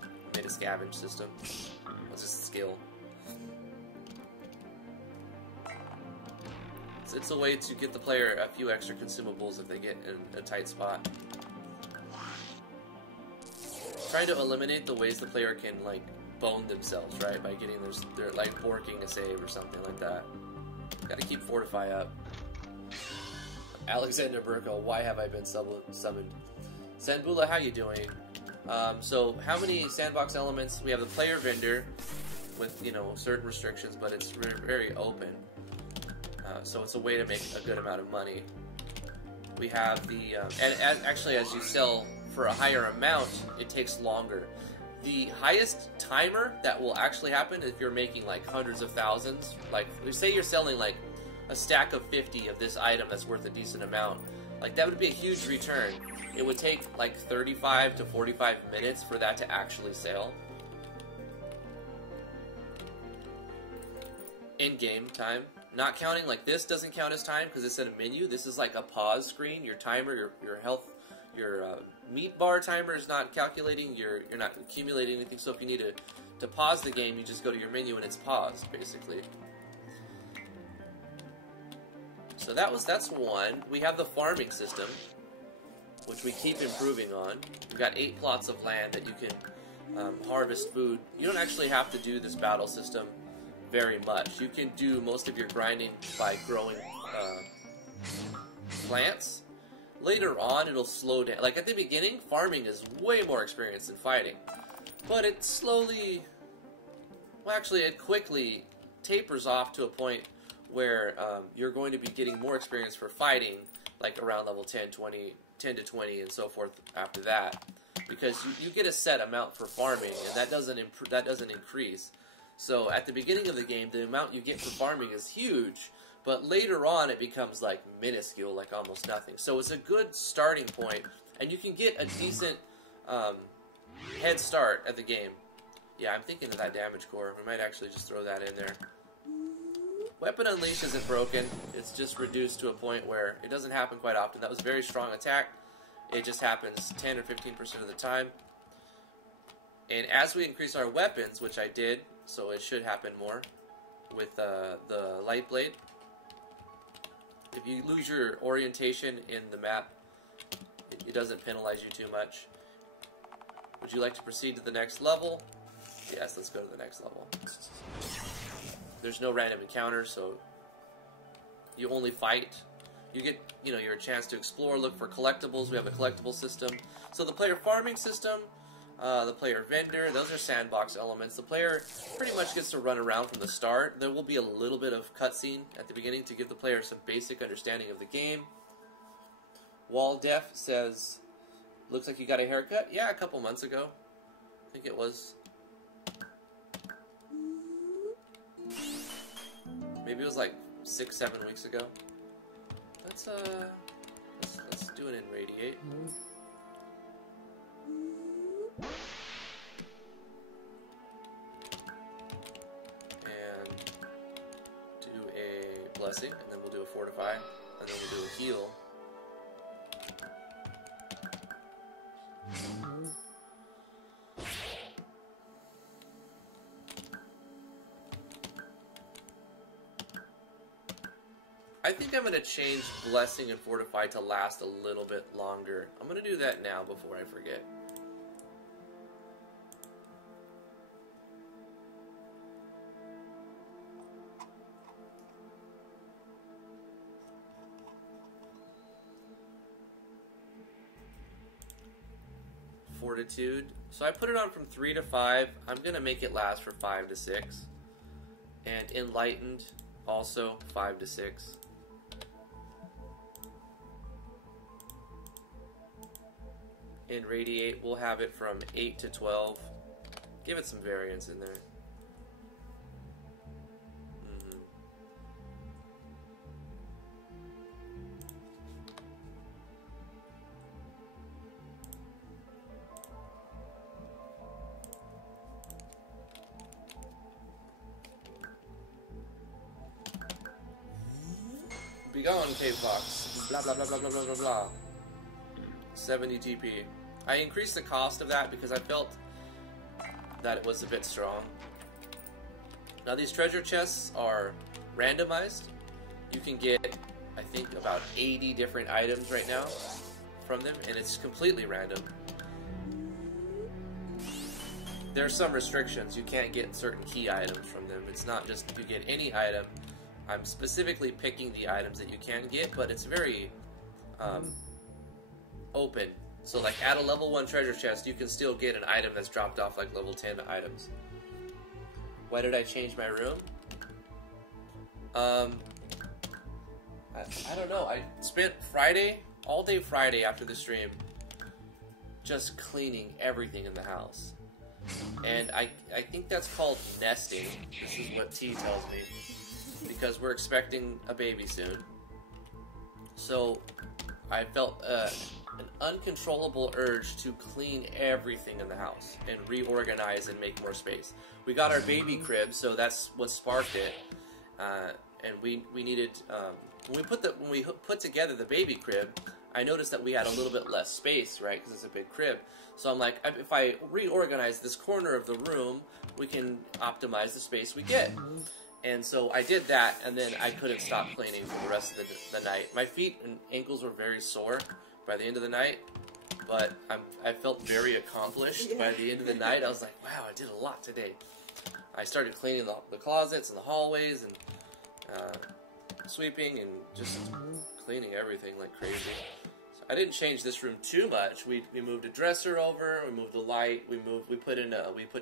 We made a scavenge system. It's just a skill. So it's a way to get the player a few extra consumables if they get in a tight spot. Trying to eliminate the ways the player can, like, bone themselves, right? By getting their like, borking a save or something like that. Gotta keep Fortify up. Alexander Burko, why have I been summoned? Sanbula, how you doing? So, how many sandbox elements? We have the player vendor, with, you know, certain restrictions, but it's very open. So it's a way to make a good amount of money. We have the, actually as you sell for a higher amount, it takes longer. The highest timer that will actually happen if you're making like hundreds of thousands, like say you're selling like a stack of 50 of this item that's worth a decent amount, like that would be a huge return. It would take like 35 to 45 minutes for that to actually sell. In-game time. Not counting, like this doesn't count as time because it's in a menu. This is like a pause screen. Your timer, your health, your meat bar timer is not calculating. You're not accumulating anything. So if you need to pause the game, you just go to your menu and it's paused, basically. So that's one. We have the farming system, which we keep improving on. We've got 8 plots of land that you can harvest food. You don't actually have to do this battle system very much. You can do most of your grinding by growing plants. Later on, it'll slow down. Like at the beginning, farming is way more experience than fighting. But it slowly, well actually it quickly tapers off to a point where you're going to be getting more experience for fighting, like around level 10 to 20 and so forth after that. Because you get a set amount for farming, and that doesn't increase. So at the beginning of the game, the amount you get for farming is huge, but later on it becomes like minuscule, like almost nothing. So it's a good starting point, and you can get a decent head start at the game. Yeah, I'm thinking of that damage core. We might actually just throw that in there. Weapon Unleash isn't broken. It's just reduced to a point where it doesn't happen quite often. That was a very strong attack. It just happens 10 or 15% of the time. And as we increase our weapons, which I did, so it should happen more with the light blade. If you lose your orientation in the map, it doesn't penalize you too much. Would you like to proceed to the next level? Yes, let's go to the next level. There's no random encounters, so you only fight. You get, you know, your chance to explore, look for collectibles. We have a collectible system. So the player farming system, the player vendor, those are sandbox elements. The player pretty much gets to run around from the start. There will be a little bit of cutscene at the beginning to give the player some basic understanding of the game. Wall Def says, looks like you got a haircut. Yeah, a couple months ago. I think it was. Maybe it was like 6-7 weeks ago. Let's do it in Radiate. And do a Blessing, and then we'll do a Fortify, and then we'll do a Heal. I think I'm going to change Blessing and Fortify to last a little bit longer. I'm going to do that now before I forget. Fortitude. So I put it on from 3 to 5. I'm going to make it last for 5 to 6. And Enlightened, also 5 to 6. In Radiate, we'll have it from 8 to 12. Give it some variance in there. Be gone, Cave Fox. Blah, blah, blah, blah, blah, blah, blah, blah. 70 TP. I increased the cost of that because I felt that it was a bit strong. Now these treasure chests are randomized. You can get, I think, about 80 different items right now from them, and it's completely random. There are some restrictions. You can't get certain key items from them. It's not just you get any item. I'm specifically picking the items that you can get, but it's very open. So like at a level 1 treasure chest, you can still get an item that's dropped off like level 10 items. Why did I change my room? I don't know. I spent all day Friday after the stream, just cleaning everything in the house. And I think that's called nesting. This is what T tells me. Because we're expecting a baby soon. So I felt an uncontrollable urge to clean everything in the house and reorganize and make more space. We got our baby crib, so that's what sparked it. And we needed when we put together the baby crib, I noticed that we had a little bit less space, right? Because it's a big crib. So I'm like, if I reorganize this corner of the room, we can optimize the space we get. And so I did that, and then I couldn't stop cleaning for the rest of the night. My feet and ankles were very sore by the end of the night, but I felt very accomplished by the end of the night. I was like, wow, I did a lot today. I started cleaning the closets and the hallways and sweeping and just cleaning everything like crazy. So I didn't change this room too much. We moved a dresser over, we moved a light, we put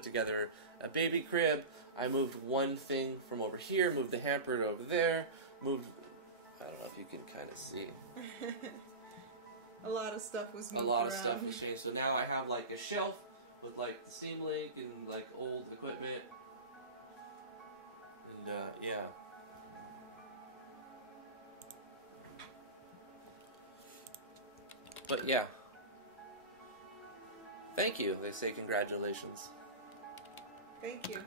together a baby crib. I moved one thing from over here, moved the hamper over there, moved, I don't know if you can kind of see. A lot of stuff was moved A lot around. of stuff was changed. So now I have like a shelf with like the Steam Link and like old equipment. And yeah. But yeah. Thank you. They say congratulations. Thank you.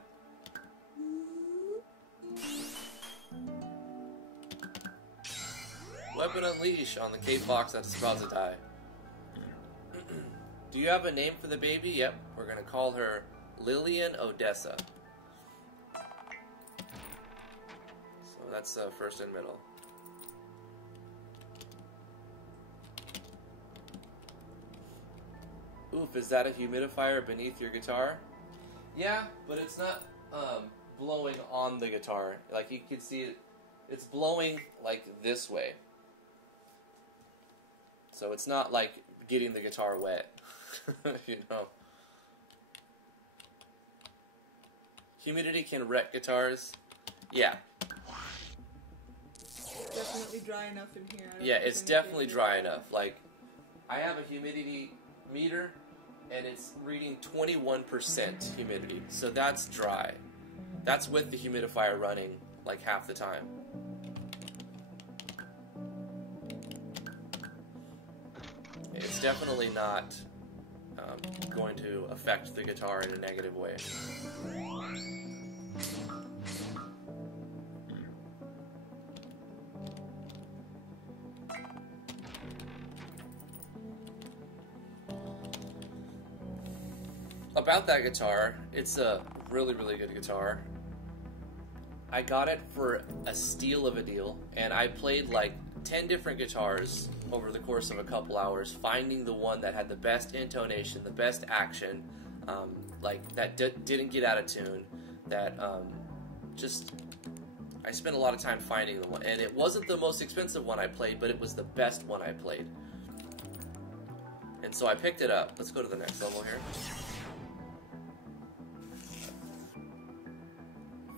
Weapon Unleash on the K-Fox that's about to die. Do you have a name for the baby? Yep, we're gonna call her Lillian Odessa. So that's first and middle. Oof, is that a humidifier beneath your guitar? Yeah, but it's not blowing on the guitar. Like you can see it, it's blowing like this way. So it's not like getting the guitar wet, you know. Humidity can wreck guitars. Yeah. Definitely dry enough in here. Yeah, it's definitely dry enough. Like, I have a humidity meter, and it's reading 21% humidity. So that's dry. That's with the humidifier running like half the time. It's definitely not going to affect the guitar in a negative way. About that guitar, it's a really, really good guitar. I got it for a steal of a deal, and I played like 10 different guitars over the course of a couple hours, finding the one that had the best intonation, the best action, like that didn't get out of tune, that I spent a lot of time finding the one, and it wasn't the most expensive one I played, but it was the best one I played. And so I picked it up. Let's go to the next level here.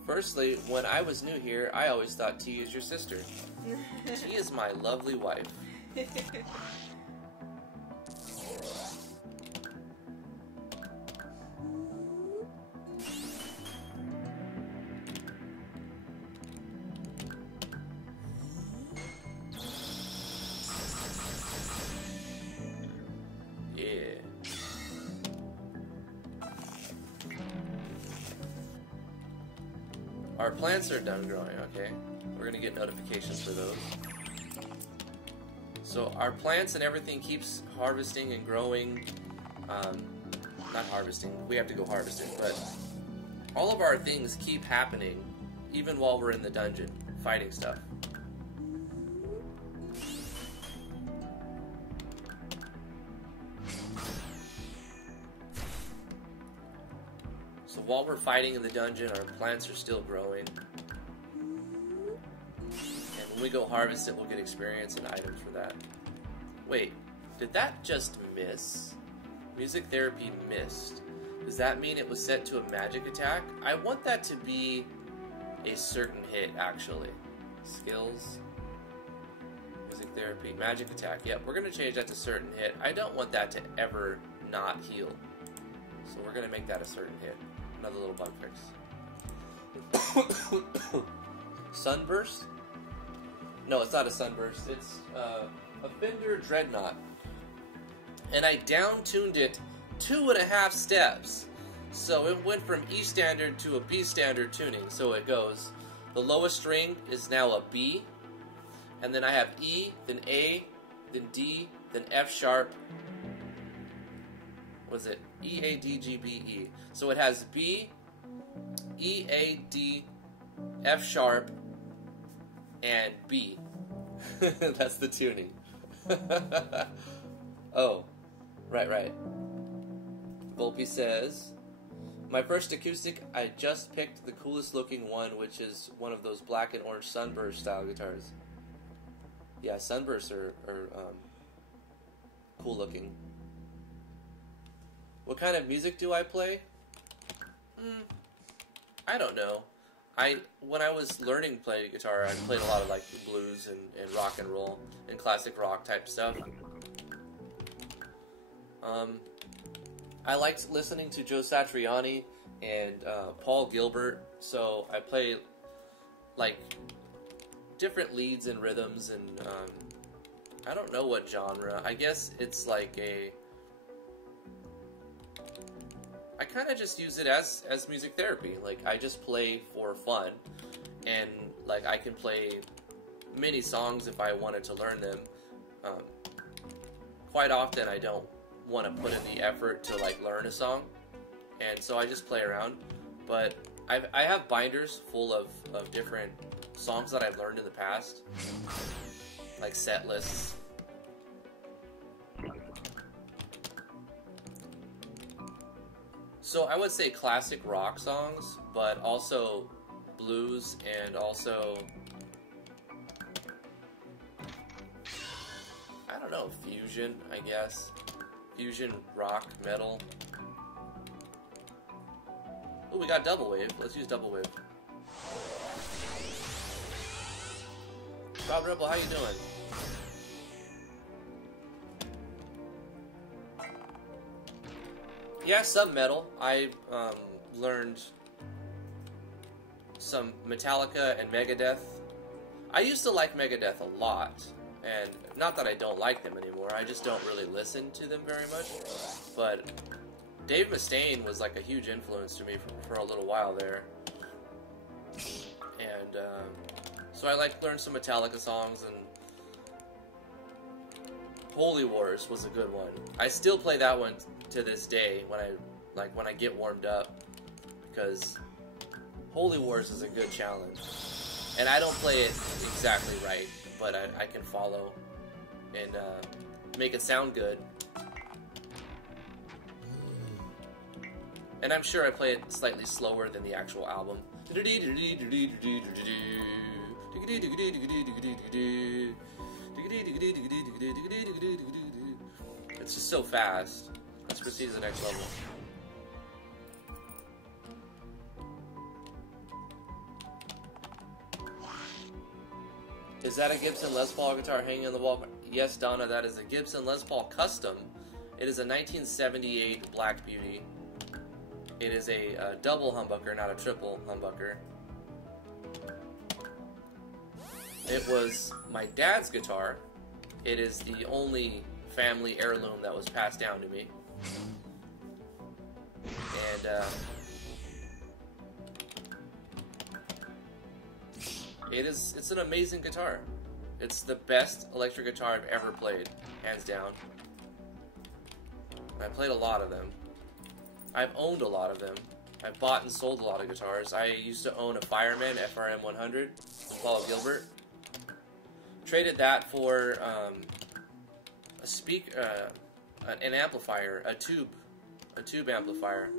Firstly, when I was new here, I always thought T is your sister. T is my lovely wife. Yeah. Our plants are done growing, okay? We're gonna get notifications for those. So our plants and everything keeps harvesting and growing. Not harvesting, we have to go harvest it, but all of our things keep happening even while we're in the dungeon fighting stuff. So while we're fighting in the dungeon, our plants are still growing. And when we go harvest it, we'll get experience and items for that. Wait, did that just miss? Music therapy missed. Does that mean it was set to a magic attack? I want that to be a certain hit, actually. Skills. Music therapy. Magic attack. Yep, we're going to change that to certain hit. I don't want that to ever not heal. So we're going to make that a certain hit. Another little bug fix. Sunburst? No, it's not a sunburst. It's a Fender Dreadnought. And I down-tuned it 2.5 steps. So it went from E standard to a B standard tuning. So it goes, the lowest string is now a B, and then I have E, then A, then D, then F sharp. Was it E, A, D, G, B, E? So it has B, E, A, D, F sharp, and B. That's the tuning. Oh, right. Volpe says, my first acoustic, I just picked the coolest looking one, which is one of those black and orange Sunburst style guitars. Yeah, Sunbursts are cool looking. What kind of music do I play? I don't know. When I was learning playing guitar, I played a lot of like blues and rock and roll and classic rock type stuff. I liked listening to Joe Satriani and Paul Gilbert, so I play like different leads and rhythms, and I don't know what genre. I guess it's like I kind of just use it as music therapy. Like, I just play for fun, and like I can play many songs if I wanted to learn them. Quite often I don't want to put in the effort to like learn a song, and so I just play around. But I have binders full of different songs that I've learned in the past, like set lists. So I would say classic rock songs, but also blues, and also, I don't know, fusion, I guess. Fusion, rock, metal. Oh, we got double wave. Let's use double wave. Bob Rebel, how you doing? Yeah, some metal. I learned some Metallica and Megadeth. I used to like Megadeth a lot, and not that I don't like them anymore, I just don't really listen to them very much. But Dave Mustaine was like a huge influence to me for a little while there. And so I learned some Metallica songs, and Holy Wars was a good one. I still play that one to this day when I get warmed up, because Holy Wars is a good challenge. And I don't play it exactly right, but I can follow and make it sound good. And I'm sure I play it slightly slower than the actual album. It's just so fast. Let's proceed to the next level. Is that a Gibson Les Paul guitar hanging on the wall? Yes, Donna, that is a Gibson Les Paul Custom. It is a 1978 Black Beauty. It is a double humbucker, not a triple humbucker. It was my dad's guitar. It is the only family heirloom that was passed down to me. And it's an amazing guitar. It's the best electric guitar I've ever played, hands down. I played a lot of them. I've owned a lot of them. I've bought and sold a lot of guitars. I used to own a Fireman FRM 100 from Paul Gilbert. Traded that for an amplifier, a tube amplifier.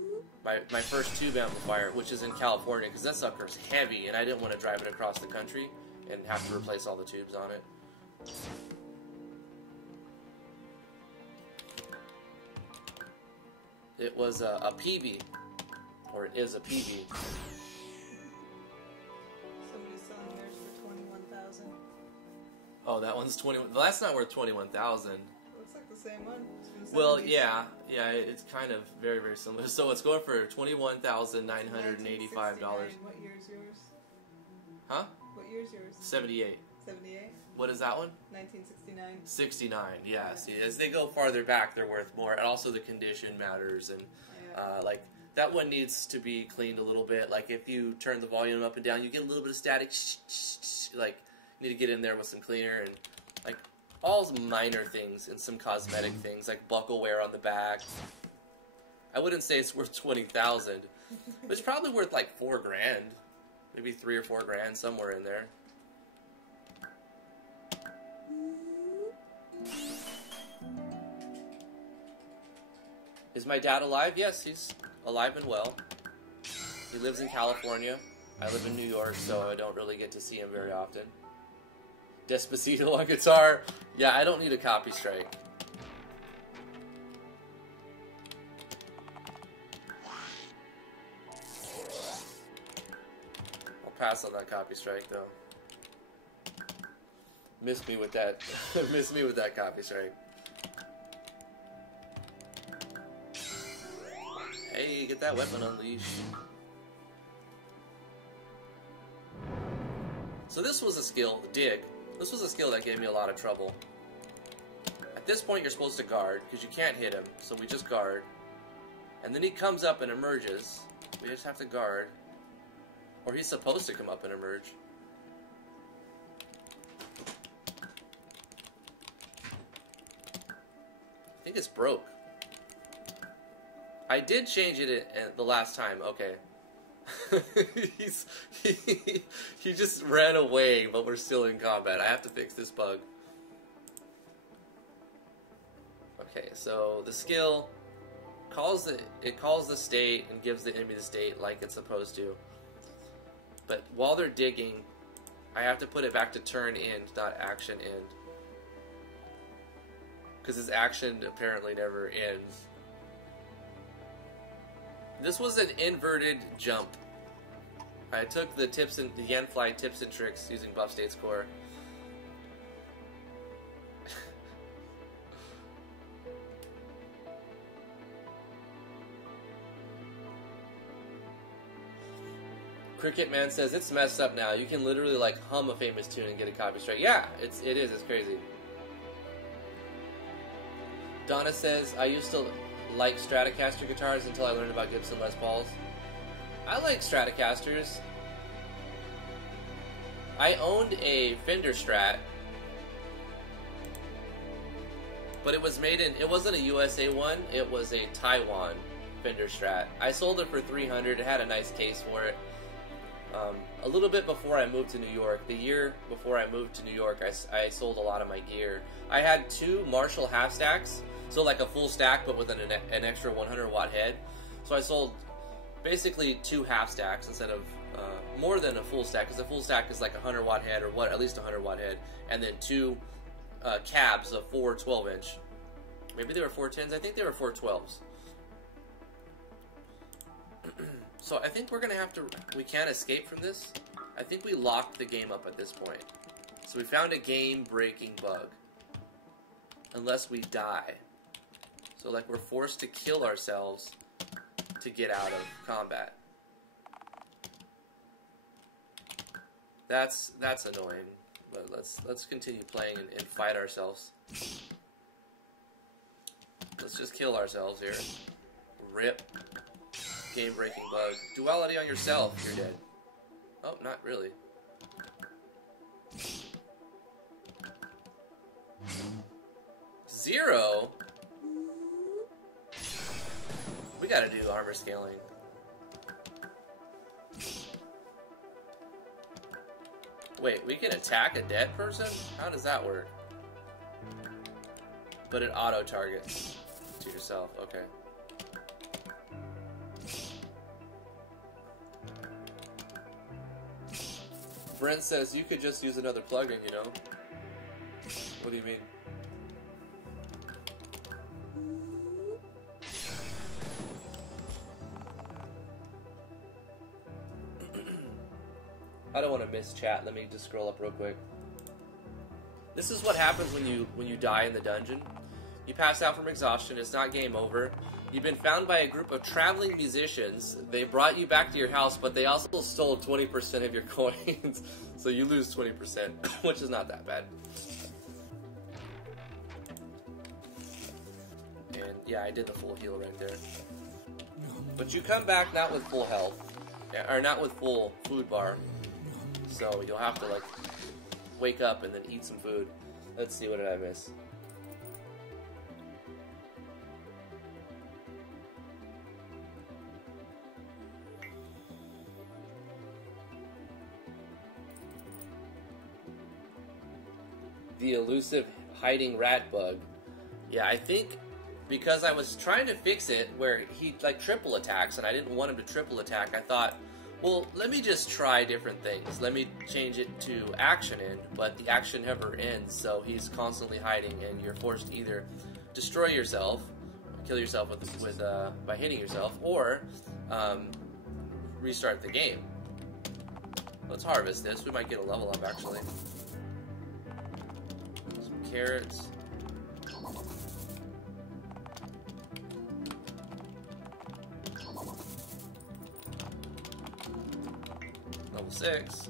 My first tube amplifier, which is in California, because that sucker's heavy, and I didn't want to drive it across the country and have to replace all the tubes on it. It was a PB, or it is a PB. Somebody's selling theirs for 21,000. Oh, that one's 21. Well, that's not worth 21,000. Looks like the same one. It's from the Well, 70s. yeah, it's kind of very, very similar. So it's going for $21,985. What year's yours? Huh? What year's yours? 78. 78? What is that one? 1969. 69. Yeah. See, as they go farther back, they're worth more, and also the condition matters, and like that one needs to be cleaned a little bit. Like if you turn the volume up and down, you get a little bit of static. Like you need to get in there with some cleaner and like all minor things and some cosmetic things like buckle wear on the back. I wouldn't say it's worth 20,000, but it's probably worth like $4,000, maybe $3 or $4,000 somewhere in there. Is my dad alive? Yes, he's alive and well. He lives in California. I live in New York, so I don't really get to see him very often. Despacito on guitar. Yeah, I don't need a copy strike. I'll pass on that copy strike, though. Miss me with that. Miss me with that copy strike. Hey, get that weapon unleashed. So this was a skill, dig. This was a skill that gave me a lot of trouble. At this point, you're supposed to guard, because you can't hit him, so we just guard. And then he comes up and emerges. We just have to guard. Or he's supposed to come up and emerge. I think it's broke. I did change it the last time. Okay. He just ran away, but we're still in combat. I have to fix this bug. Okay, so the skill calls the state and gives the enemy the state like it's supposed to. But while they're digging, I have to put it back to turn end, not action end. Because his action apparently never ends. This was an inverted jump. I took the Yenfly tips and tricks using Buff State's core. Cricket Man says it's messed up now. You can literally like hum a famous tune and get a copy strike. Yeah, it is. It's crazy. Donna says I used to like Stratocaster guitars until I learned about Gibson Les Pauls. I like Stratocasters. I owned a Fender Strat, but it was made in, it wasn't a USA one, it was a Taiwan Fender Strat. I sold it for $300, it had a nice case for it. A little bit before I moved to New York, the year before I moved to New York, I sold a lot of my gear. I had 2 Marshall half stacks, so like a full stack but with an extra 100 watt head. So I sold basically 2 half stacks instead of more than a full stack, because a full stack is like a 100 watt head, or what, at least a 100 watt head, and then 2 cabs of 4 12-inch. Maybe they were 410s, I think they were 412s. So I think we're going to have to, we can't escape from this. I think we locked the game up at this point. So we found a game-breaking bug. Unless we die. So like we're forced to kill ourselves to get out of combat. That's annoying. But let's continue playing and fight ourselves. Let's just kill ourselves here. Rip. Game-breaking bug. Duality on yourself, you're dead. Oh, not really. Zero? We gotta do armor scaling. Wait, we can attack a dead person? How does that work? But it auto-targets to yourself, okay. Brent says you could just use another plugin, you know? What do you mean? I don't want to miss chat. Let me just scroll up real quick. This is what happens when you die in the dungeon. You pass out from exhaustion. It's not game over. You've been found by a group of traveling musicians. They brought you back to your house, but they also stole 20% of your coins. So you lose 20%, which is not that bad. And yeah, I did the full heal right there. But you come back not with full health, or not with full food bar. So you'll have to like wake up and then eat some food. Let's see, what did I miss? The elusive hiding rat bug. Yeah, I think because I was trying to fix it where he like triple attacks and I didn't want him to triple attack, I thought, well, let me just try different things. Let me change it to action end, but the action never ends, so he's constantly hiding and you're forced to either destroy yourself, kill yourself by hitting yourself, or restart the game. Let's harvest this. We might get a level up actually. Carrots. Level 6.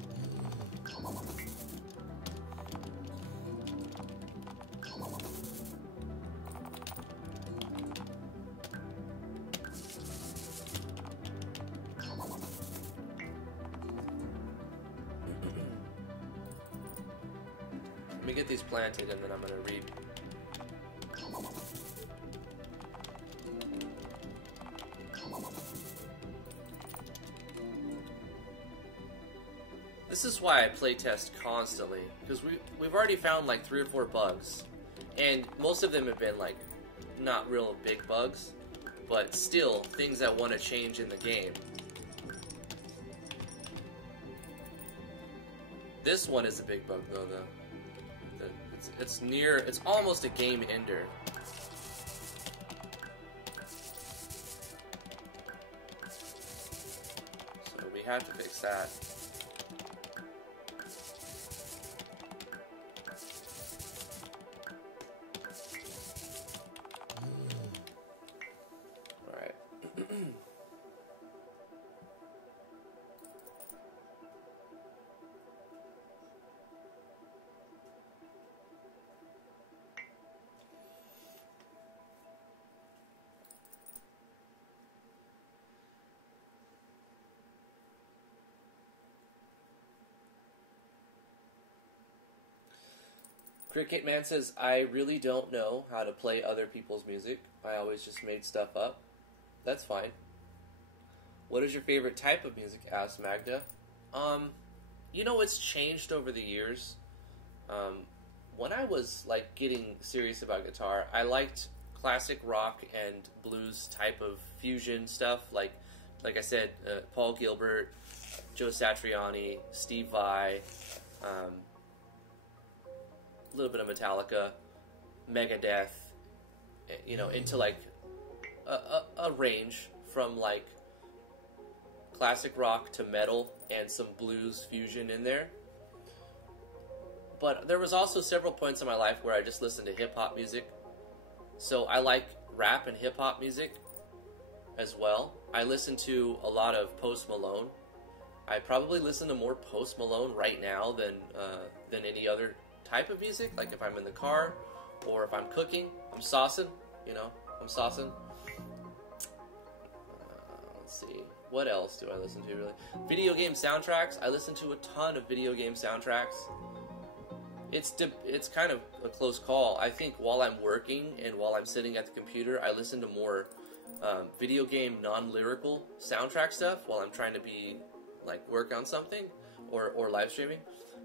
Let me get these planted and then I'm going to read. This is why I playtest constantly, because we've already found like 3 or 4 bugs, and most of them have been like not real big bugs, but still things I want to change in the game. This one is a big bug though. It's almost a game ender. So we have to fix that. Alright. Cricket Man says, I really don't know how to play other people's music. I always just made stuff up. That's fine. What is your favorite type of music? Asked Magda. You know, it's changed over the years. When I was like getting serious about guitar, I liked classic rock and blues type of fusion stuff. Like I said, Paul Gilbert, Joe Satriani, Steve Vai, a little bit of Metallica, Megadeth, you know, into like a range from like classic rock to metal and some blues fusion in there. But there was also several points in my life where I just listened to hip-hop music. So I like rap and hip-hop music as well. I listen to a lot of Post Malone. I probably listen to more Post Malone right now than any other type of music. Like if I'm in the car or if I'm cooking, I'm saucing, you know, I'm saucing. Let's see, what else do I listen to really? Video game soundtracks. I listen to a ton of video game soundtracks. It's kind of a close call. I think while I'm working and while I'm sitting at the computer, I listen to more video game non-lyrical soundtrack stuff while I'm trying to be like work on something or live streaming.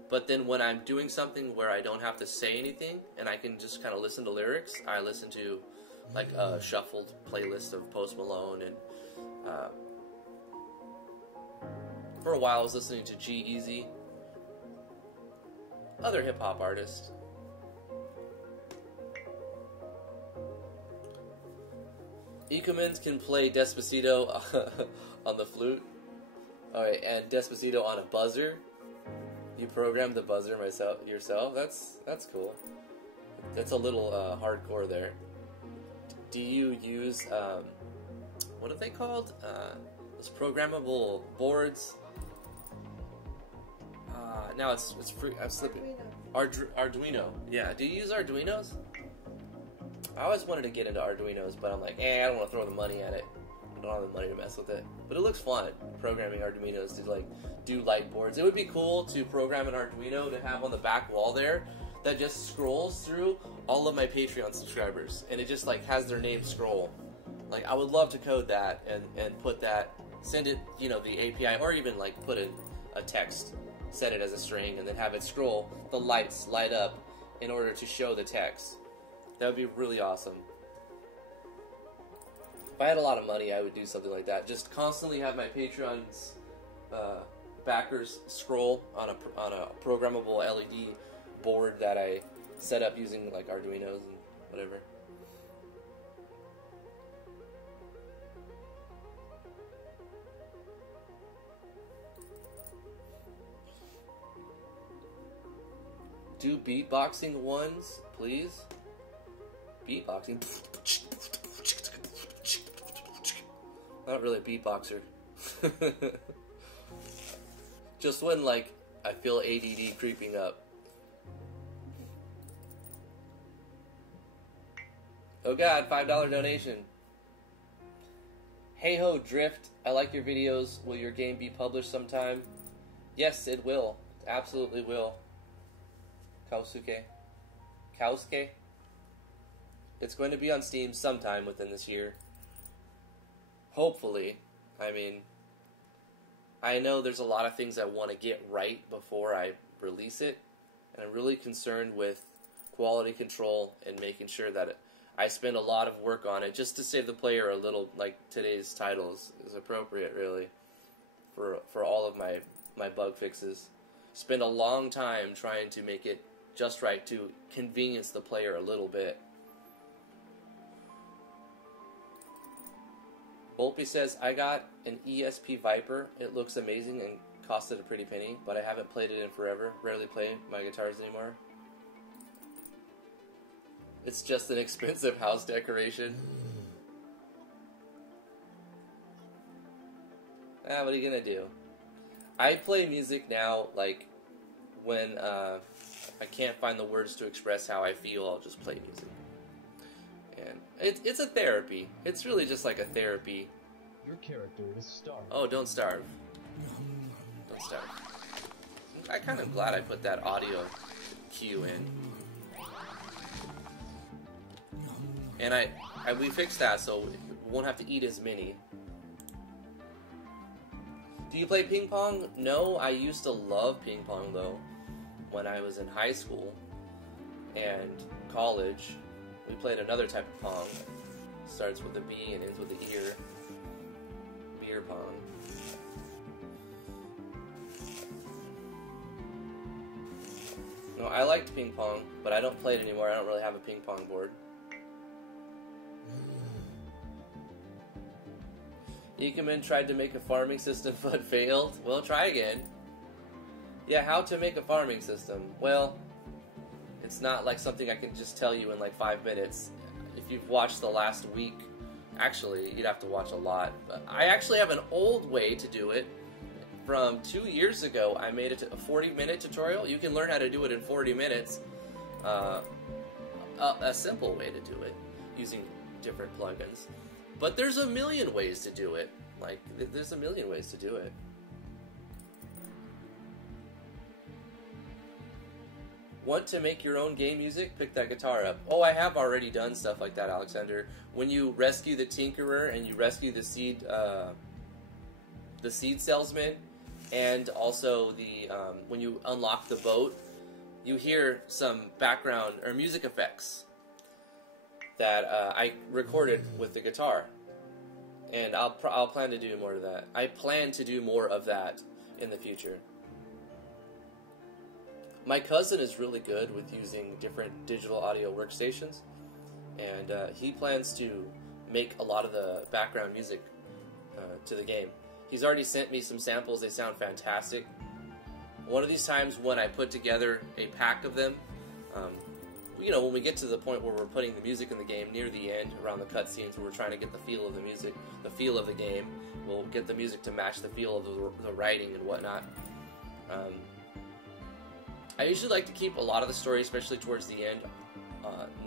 But then when I'm doing something where I don't have to say anything and I can just kind of listen to lyrics, I listen to like a shuffled playlist of Post Malone, and for a while I was listening to G-Eazy, other hip-hop artists. Ecomans can play Despacito on the flute. Alright, and Despacito on a buzzer. You programmed the buzzer yourself? That's cool. That's a little hardcore there. Do you use what are they called? Those programmable boards. Now it's free. I'm slipping. Arduino. Yeah. Do you use Arduinos? I always wanted to get into Arduinos, but I'm like, I don't want to throw the money at it. I don't have the money to mess with it. But it looks fun, programming Arduinos to like do light boards. It would be cool to program an Arduino to have on the back wall there that just scrolls through all of my Patreon subscribers, and it just like has their name scroll. Like, I would love to code that and put that, send it, you know, the API, or even like put in a text, set it as a string, and then have it scroll, the lights light up in order to show the text. That would be really awesome. If I had a lot of money, I would do something like that. Just constantly have my Patreon's backers scroll on a programmable LED board that I set up using like Arduinos and whatever. Do beatboxing ones, please. Beatboxing. Not really a beatboxer. Just when, like, I feel ADD creeping up. Oh god, $5 donation. Hey ho, Drift. I like your videos. Will your game be published sometime? Yes, it will. It absolutely will. Kausuke. It's going to be on Steam sometime within this year. Hopefully. I mean, I know there's a lot of things I want to get right before I release it, and I'm really concerned with quality control and making sure that I spend a lot of work on it just to save the player a little, like today's titles is appropriate, really, for all of my bug fixes. Spend a long time trying to make it just right to convenience the player a little bit. Volpe says, I got an ESP Viper. It looks amazing and costed a pretty penny, but I haven't played it in forever. Rarely play my guitars anymore. It's just an expensive house decoration. What are you gonna do? I play music now, like, when I can't find the words to express how I feel, I'll just play music. And it's a therapy. It's really just like a therapy. Your character is starved. Oh, don't starve. Don't starve. I'm kind of glad I put that audio cue in. And we fixed that, so we won't have to eat as many. Do you play ping pong? No, I used to love ping pong, though. When I was in high school and college, we played another type of pong. Starts with a B and ends with an ear. Beer pong. No, I liked ping pong, but I don't play it anymore. I don't really have a ping pong board. Ikeman tried to make a farming system but failed. Well, try again. Yeah, how to make a farming system. Well, it's not like something I can just tell you in like 5 minutes. If you've watched the last week, actually, you'd have to watch a lot. But I actually have an old way to do it. From 2 years ago, I made it a 40-minute tutorial. You can learn how to do it in 40 minutes. A simple way to do it, using different plugins. But there's a million ways to do it. Like, there's a million ways to do it. Want to make your own game music? Pick that guitar up. Oh, I have already done stuff like that, Alexander. When you rescue the Tinkerer and you rescue the seed salesman, and also when you unlock the boat, you hear some background or music effects that I recorded with the guitar, and I'll plan to do more of that. I plan to do more of that in the future. My cousin is really good with using different digital audio workstations, and he plans to make a lot of the background music to the game. He's already sent me some samples. They sound fantastic. one of these times when I put together a pack of them, you know, when we get to the point where we're putting the music in the game near the end, around the cutscenes where we're trying to get the feel of the music, the feel of the game, we'll get the music to match the feel of the writing and whatnot. I usually like to keep a lot of the story, especially towards the end,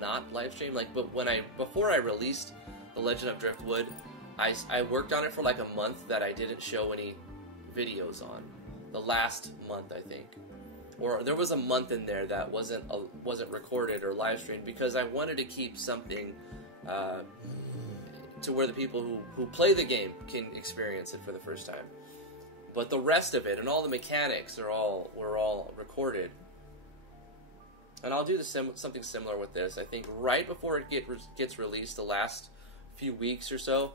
not live stream. Like, but before I released The Legend of Driftwood, I worked on it for like a month that I didn't show any videos on. The last month, I think, or there was a month in there that wasn't recorded or live streamed because I wanted to keep something to where the people who play the game can experience it for the first time. But the rest of it and all the mechanics were all recorded. And I'll do something similar with this. I think right before it gets released, the last few weeks or so,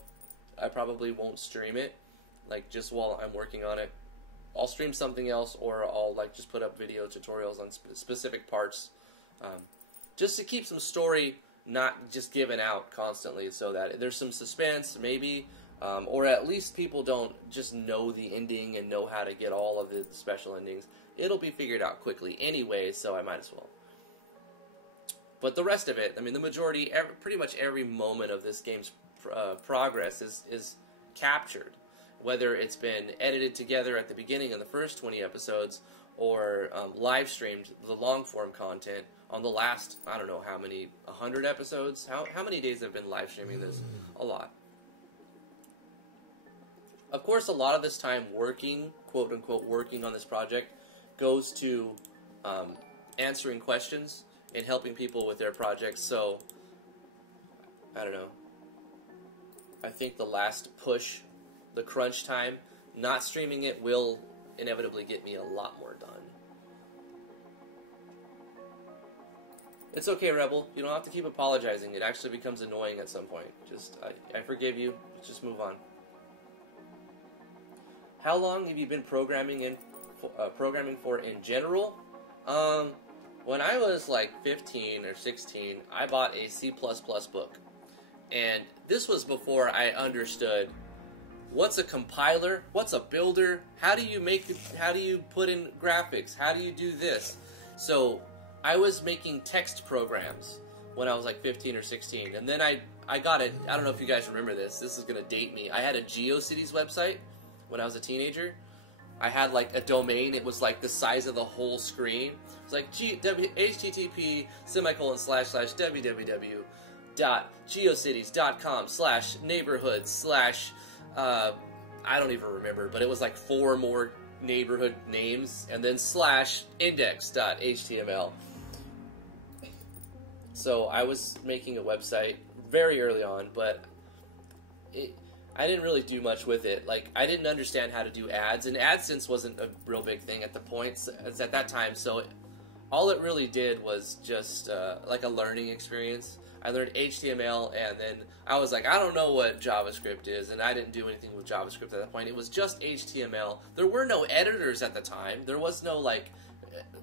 I probably won't stream it. Like, just while I'm working on it, I'll stream something else, or I'll like just put up video tutorials on specific parts, just to keep some story not just given out constantly, so that there's some suspense, maybe, or at least people don't just know the ending and know how to get all of the special endings. It'll be figured out quickly anyway, so I might as well. But the rest of it, I mean, the majority, pretty much every moment of this game's progress is captured. Whether it's been edited together at the beginning in the first 20 episodes, or live streamed, the long-form content, on the last, I don't know how many, 100 episodes? How many days have been live streaming this? A lot. Of course, a lot of this time working, quote-unquote, working on this project goes to answering questions and helping people with their projects. So, I don't know. I think the last push, the crunch time, not streaming it will inevitably get me a lot more done. It's okay, Rebel. You don't have to keep apologizing. It actually becomes annoying at some point. Just, I forgive you. Just move on. How long have you been programming for in general? When I was like 15 or 16, I bought a C++ book. And this was before I understood what's a compiler, what's a builder, how do you put in graphics, how do you do this? So I was making text programs when I was like 15 or 16. And then I got it, I don't know if you guys remember this, this is going to date me. I had a GeoCities website when I was a teenager. I had like a domain, it was like the size of the whole screen. It was like http://www.geocities.com/neighborhood/ I don't even remember, but it was like 4 more neighborhood names, and then /index.html. So I was making a website very early on, but I didn't really do much with it. Like, I didn't understand how to do ads, and AdSense wasn't a real big thing at that time, so all it really did was just like a learning experience. I learned HTML, and then I was like, I don't know what JavaScript is, and I didn't do anything with JavaScript at that point. It was just HTML. There were no editors at the time. There was no, like,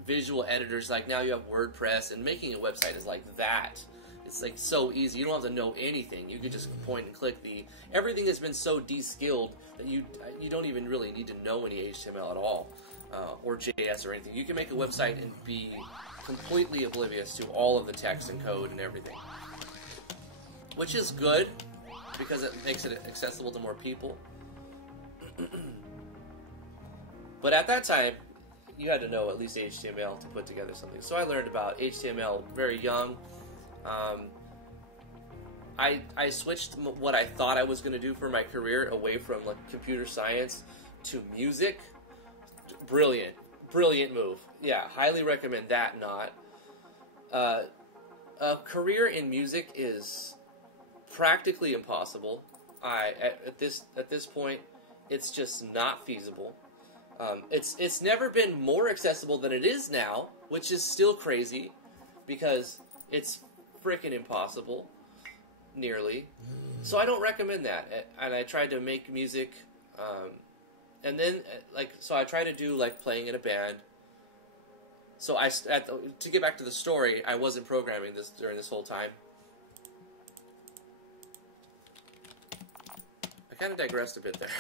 visual editors. Like, now you have WordPress, and making a website is like that. It's, like, so easy. You don't have to know anything. You could just point and click. Everything has been so de-skilled that you don't even really need to know any HTML at all, or JS or anything. You can make a website and be completely oblivious to all of the text and code and everything. Which is good, because it makes it accessible to more people. But at that time, you had to know at least HTML to put together something. So I learned about HTML very young. I switched what I thought I was going to do for my career away from like computer science to music. Brilliant move. Yeah, highly recommend that. A career in music is practically impossible. At this point, it's just not feasible. It's never been more accessible than it is now, which is still crazy, because it's freaking impossible, nearly. So I don't recommend that. And I tried to make music, and then so I tried to do like playing in a band. So to get back to the story, I wasn't programming this during this whole time. I kind of digressed a bit there.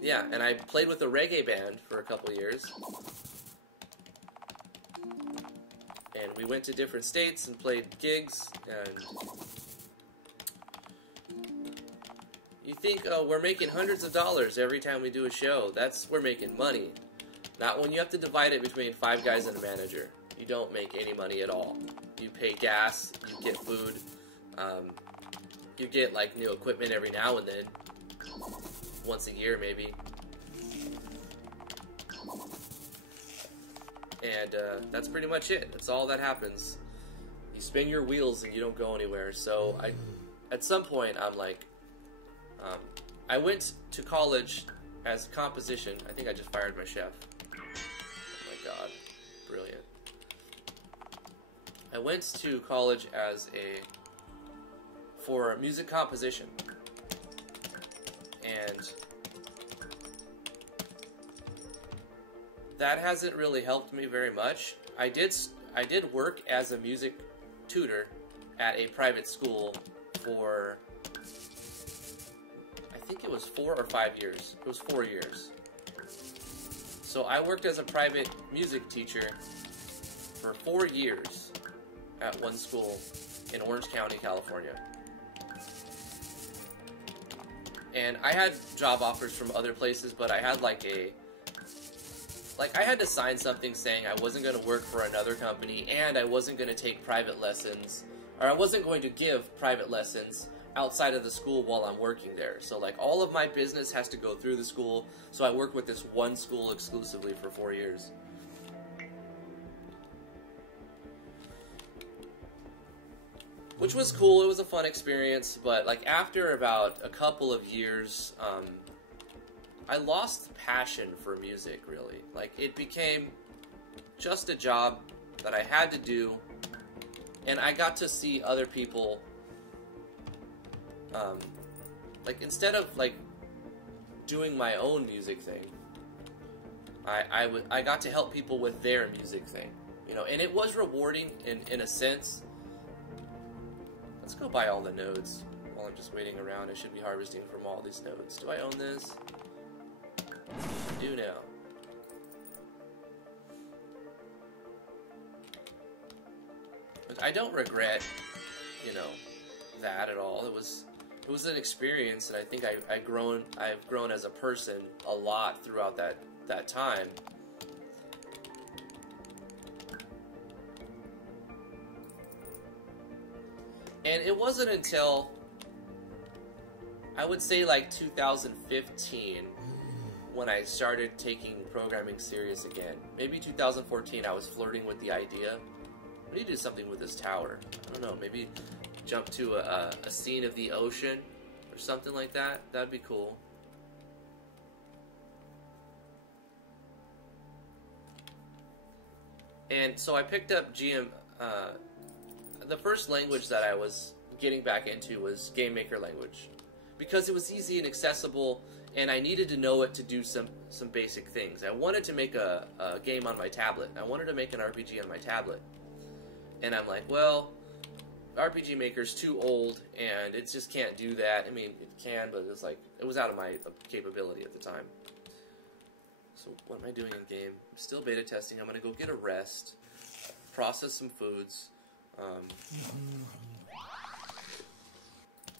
Yeah, and I played with a reggae band for a couple years. And we went to different states and played gigs, and you think, oh, we're making hundreds of dollars every time we do a show. We're making money. Not when you have to divide it between 5 guys and a manager. You don't make any money at all. You pay gas, you get food, you get like new equipment every now and then, once a year maybe. And that's pretty much it. That's all that happens. You spin your wheels and you don't go anywhere. So at some point, I'm like, I went to college as composition. I think I just fired my chef. Oh my god, brilliant. I went to college for music composition, and that hasn't really helped me very much. I did work as a music tutor at a private school for, I think it was 4 or 5 years. It was 4 years. So I worked as a private music teacher for 4 years at one school in Orange County, California. And I had job offers from other places, but I had I had to sign something saying I wasn't going to work for another company, and I wasn't going to take private lessons, or I wasn't going to give private lessons outside of the school while I'm working there. So like all of my business has to go through the school, so I worked with this one school exclusively for 4 years. Which was cool, it was a fun experience, but like after about a couple of years, I lost passion for music, really. Like, it became just a job that I had to do, and I got to see other people, like, instead of, like, doing my own music thing, I got to help people with their music thing, you know, and it was rewarding in a sense. Let's go buy all the nodes while I'm just waiting around. I should be harvesting from all these nodes. Do I own this? I do now. But I don't regret, you know, that at all. It was an experience, and I think I've grown as a person a lot throughout that time. And it wasn't until, I would say, like 2015 when I started taking programming serious again. Maybe 2014 I was flirting with the idea. I need to do something with this tower. I don't know, maybe jump to a scene of the ocean or something like that. That'd be cool. And so I picked up the first language that I was getting back into was GameMaker language, because it was easy and accessible, and I needed to know it to do some basic things. I wanted to make a game on my tablet. I wanted to make an RPG on my tablet. And I'm like, well, RPG Maker's too old, and it just can't do that. I mean, it can, but it was out of my capability at the time. So what am I doing in game? I'm still beta testing. I'm going to go get a rest, process some foods.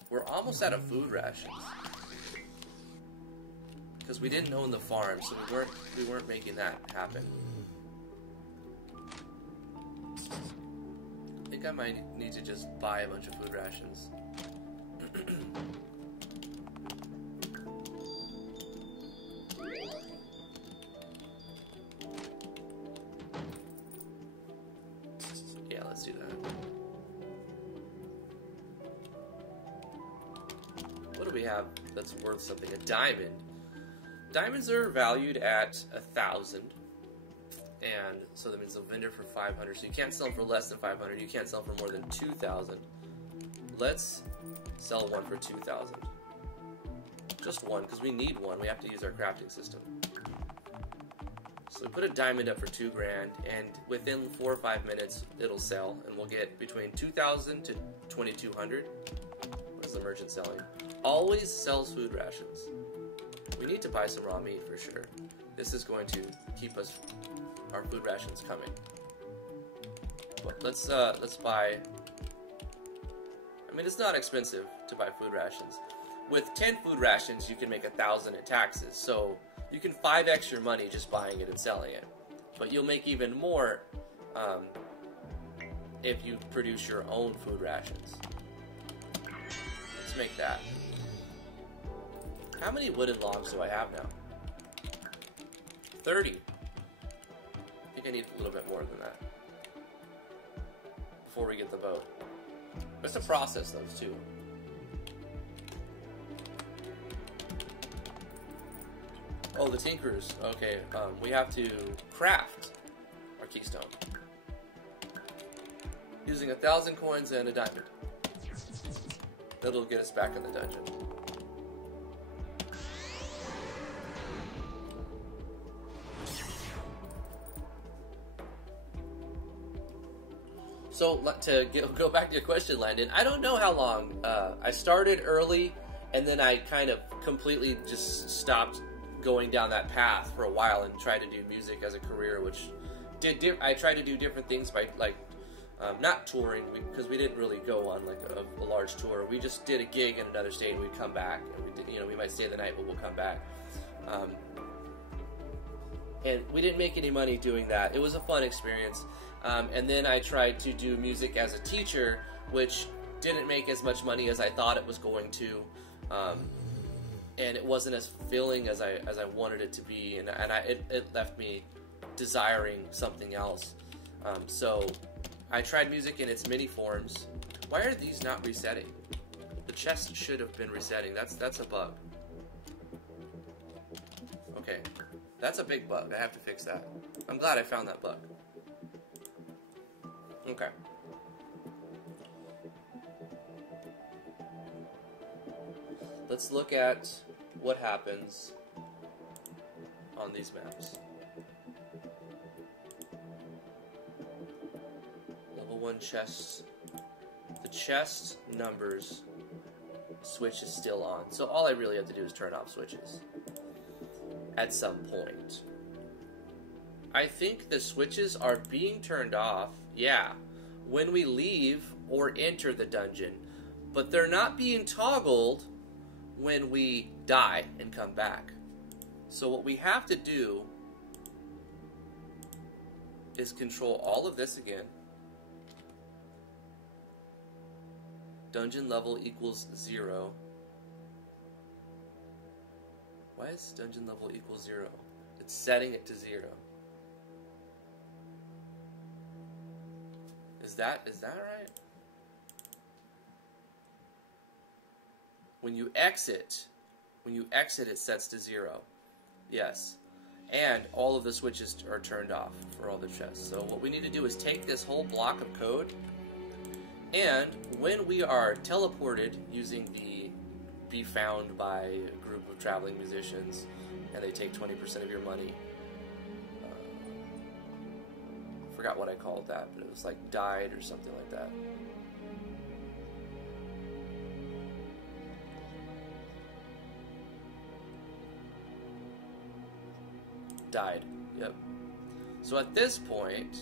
We're almost out of food rations because we didn't own the farm, so we weren't making that happen. I think I might need to just buy a bunch of food rations. Yeah, let's do that. What do we have that's worth something? A diamond. Diamonds are valued at 1,000. And so that means a vendor for 500. So you can't sell them for less than 500. You can't sell them for more than 2,000. Let's sell one for 2,000. Just one, because we need one. We have to use our crafting system. So we put a diamond up for $2 grand, and within 4 or 5 minutes, it'll sell, and we'll get between 2,000 to 2,200. What is the merchant selling? Always sells food rations. We need to buy some raw meat for sure. This is going to keep our food rations coming. But let's buy. I mean, it's not expensive to buy food rations. With 10 food rations, you can make 1,000 in taxes. So you can 5x your money just buying it and selling it. But you'll make even more if you produce your own food rations. Let's make that. How many wooden logs do I have now? 30. I think I need a little bit more than that before we get the boat. It's a process, those too. Oh, the Tinkerers. Okay, we have to craft our keystone using 1,000 coins and a diamond. That'll get us back in the dungeon. So, to go back to your question, Landon, I don't know how long. I started early, and then I kind of completely just stopped going down that path for a while and tried to do music as a career, which I tried to do different things by, like, not touring, because we didn't really go on, like, a large tour. We just did a gig in another state, and we'd come back. And we did, you know, we might stay the night, but we'll come back. And we didn't make any money doing that. It was a fun experience. And then I tried to do music as a teacher, which didn't make as much money as I thought it was going to, and it wasn't as fulfilling as I wanted it to be, and it left me desiring something else. So I tried music in its many forms. Why are these not resetting? The chest should have been resetting. That's a bug. Okay, that's a big bug. I have to fix that. I'm glad I found that bug. Okay. Let's look at what happens on these maps. Level 1 chests. The chest numbers switch is still on. So all I really have to do is turn off switches at some point. I think the switches are being turned off, yeah, when we leave or enter the dungeon, but they're not being toggled when we die and come back. So what we have to do is control all of this again. Dungeon level equals 0. Why is dungeon level equals 0? It's setting it to 0. Is that right? When you exit, it sets to 0. Yes. And all of the switches are turned off for all the chests. So what we need to do is take this whole block of code, and when we are teleported using the be found by a group of traveling musicians, and they take 20% of your money. Forgot what I called that, but it was like died or something like that. Died. Yep. So at this point,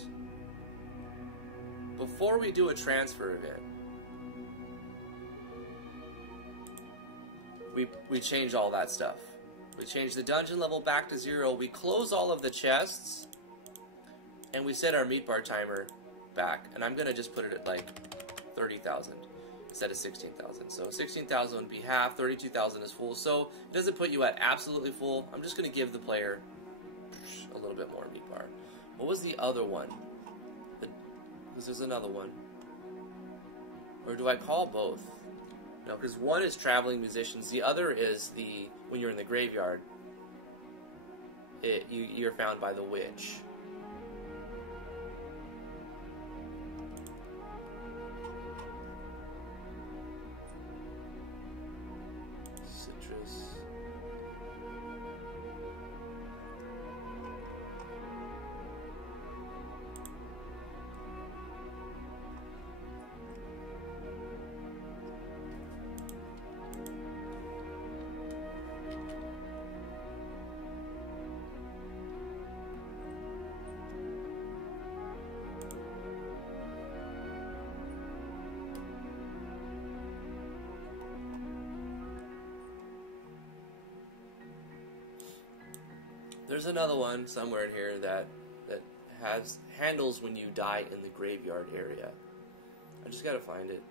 before we do a transfer event, we change all that stuff. We change the dungeon level back to 0. We close all of the chests. And we set our meat bar timer back, and I'm gonna just put it at like 30,000 instead of 16,000. So 16,000 would be half, 32,000 is full. So it doesn't put you at absolutely full. I'm just gonna give the player a little bit more meat bar. What was the other one? Because there's another one. Or do I call both? No, because one is traveling musicians. The other is when you're in the graveyard, you're found by the witch. There's another one somewhere in here that has handles when you die in the graveyard area. I just gotta find it.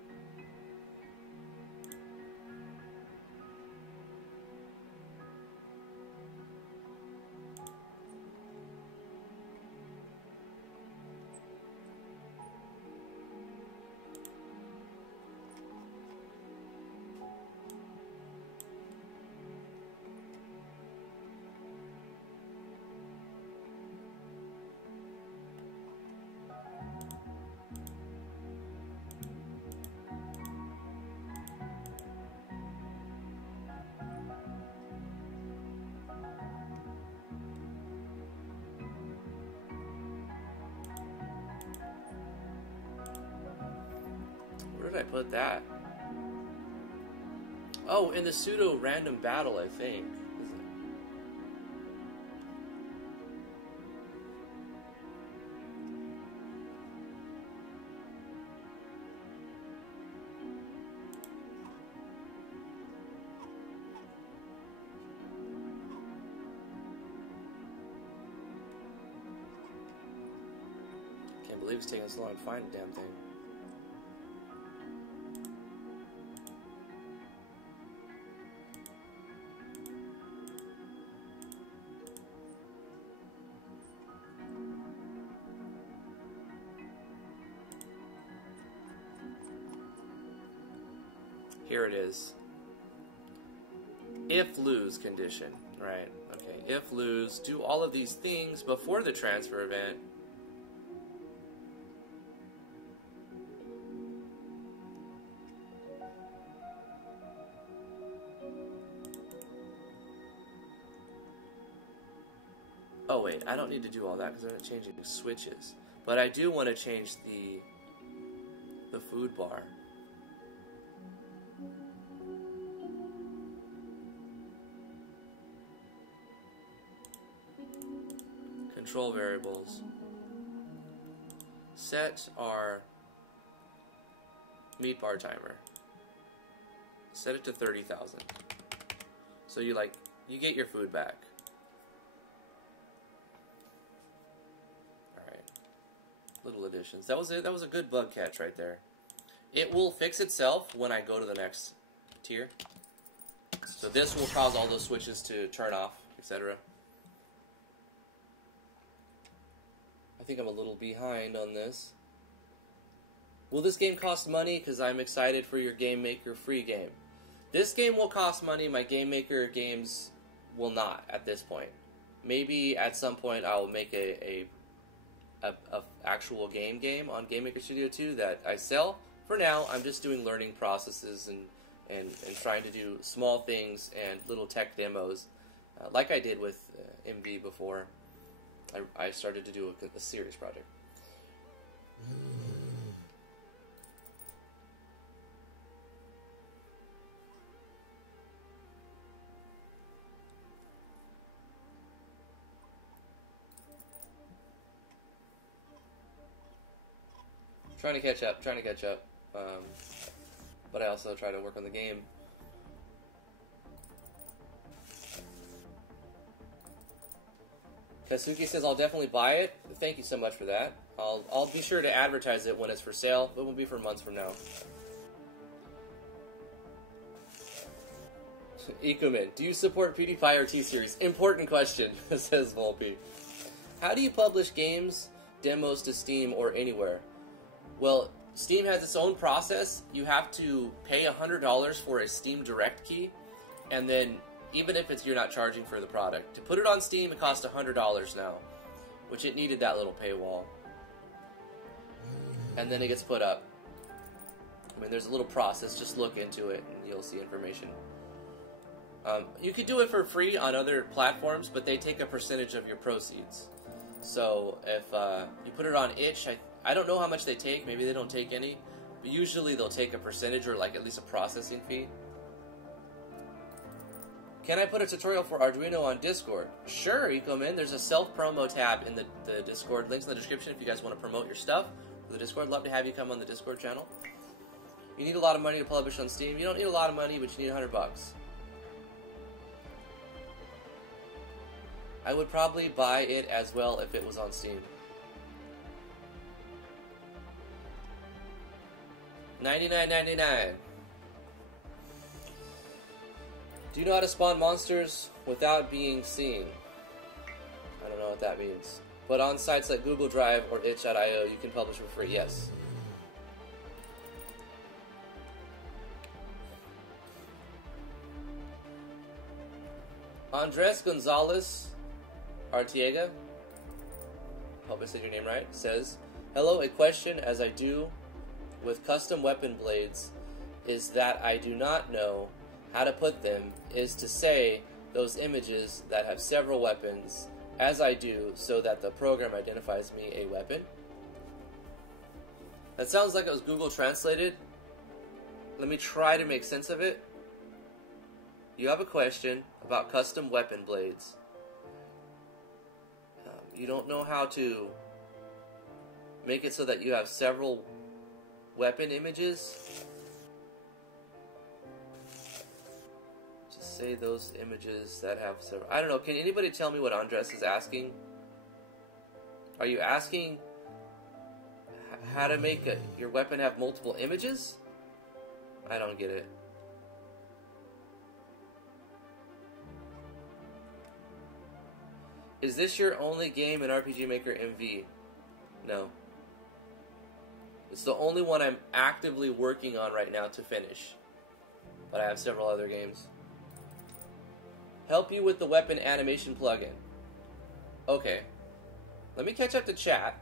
Where did I put that? Oh, in the pseudo random battle, I think. Is it? Can't believe it's taking so long to find the damn thing. Here it is. If lose condition, right? Okay, if lose, do all of these things before the transfer event. Oh wait, I don't need to do all that because I'm not changing the switches. But I do want to change the food bar. Control variables. Set our meat bar timer. Set it to 30,000. So you get your food back. All right. Little additions. That was it. That was a good bug catch right there. It will fix itself when I go to the next tier. So this will cause all those switches to turn off, etc. I think I'm a little behind on this. Will this game cost money? Because I'm excited for your GameMaker free game. This game will cost money. My GameMaker games will not at this point. Maybe at some point I will make a actual game on GameMaker Studio 2 that I sell. For now, I'm just doing learning processes and trying to do small things and little tech demos, like I did with MV before. I started to do a serious project. Trying to catch up. But I also try to work on the game. Kazuki says, I'll definitely buy it. Thank you so much for that. I'll be sure to advertise it when it's for sale. It will be for months from now. Ikumen, do you support PewDiePie or T-Series? Important question, says Volpe. How do you publish games, demos to Steam or anywhere? Well, Steam has its own process. You have to pay $100 for a Steam Direct key, and then even if you're not charging for the product. To put it on Steam, it costs $100 now, which it needed that little paywall. And then it gets put up. I mean, there's a little process. Just look into it, and you'll see information. You could do it for free on other platforms, but they take a percentage of your proceeds. So if you put it on itch, I don't know how much they take. Maybe they don't take any. But usually they'll take a percentage or like at least a processing fee. Can I put a tutorial for Arduino on Discord? Sure, Ecomin. There's a self-promo tab in the Discord. Links in the description if you guys want to promote your stuff for the Discord. Love to have you come on the Discord channel. You need a lot of money to publish on Steam. You don't need a lot of money, but you need $100 bucks. I would probably buy it as well if it was on Steam. $99.99. Do you know how to spawn monsters without being seen? I don't know what that means. But on sites like Google Drive or itch.io, you can publish for free. Yes. Andres Gonzalez Artiega, hope I said your name right, says, hello, a question as I do with custom weapon blades is that I do not know how to put them is to say those images that have several weapons as I do so that the program identifies me a weapon. That sounds like it was Google translated. Let me try to make sense of it. You have a question about custom weapon blades. You don't know how to make it so that you have several weapon images. Just say those images that have several. I don't know. Can anybody tell me what Andres is asking? Are you asking how to make your weapon have multiple images? I don't get it. Is this your only game in RPG Maker MV? No. It's the only one I'm actively working on right now to finish. But I have several other games. Help you with the weapon animation plugin. Okay. Let me catch up to chat.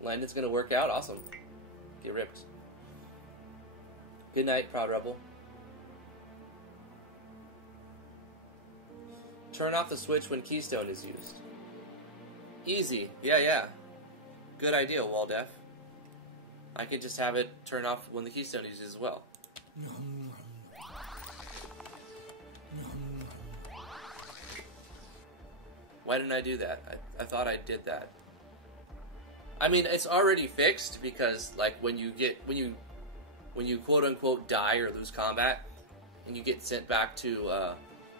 Landon's gonna work out. Awesome. Get ripped. Good night, Proud Rebel. Turn off the switch when keystone is used. Easy. Yeah. Good idea, Waldef. I could just have it turn off when the keystone is used as well. Why didn't I do that? I thought I did that. I mean, it's already fixed because, like, when you quote unquote die or lose combat, and you get sent back to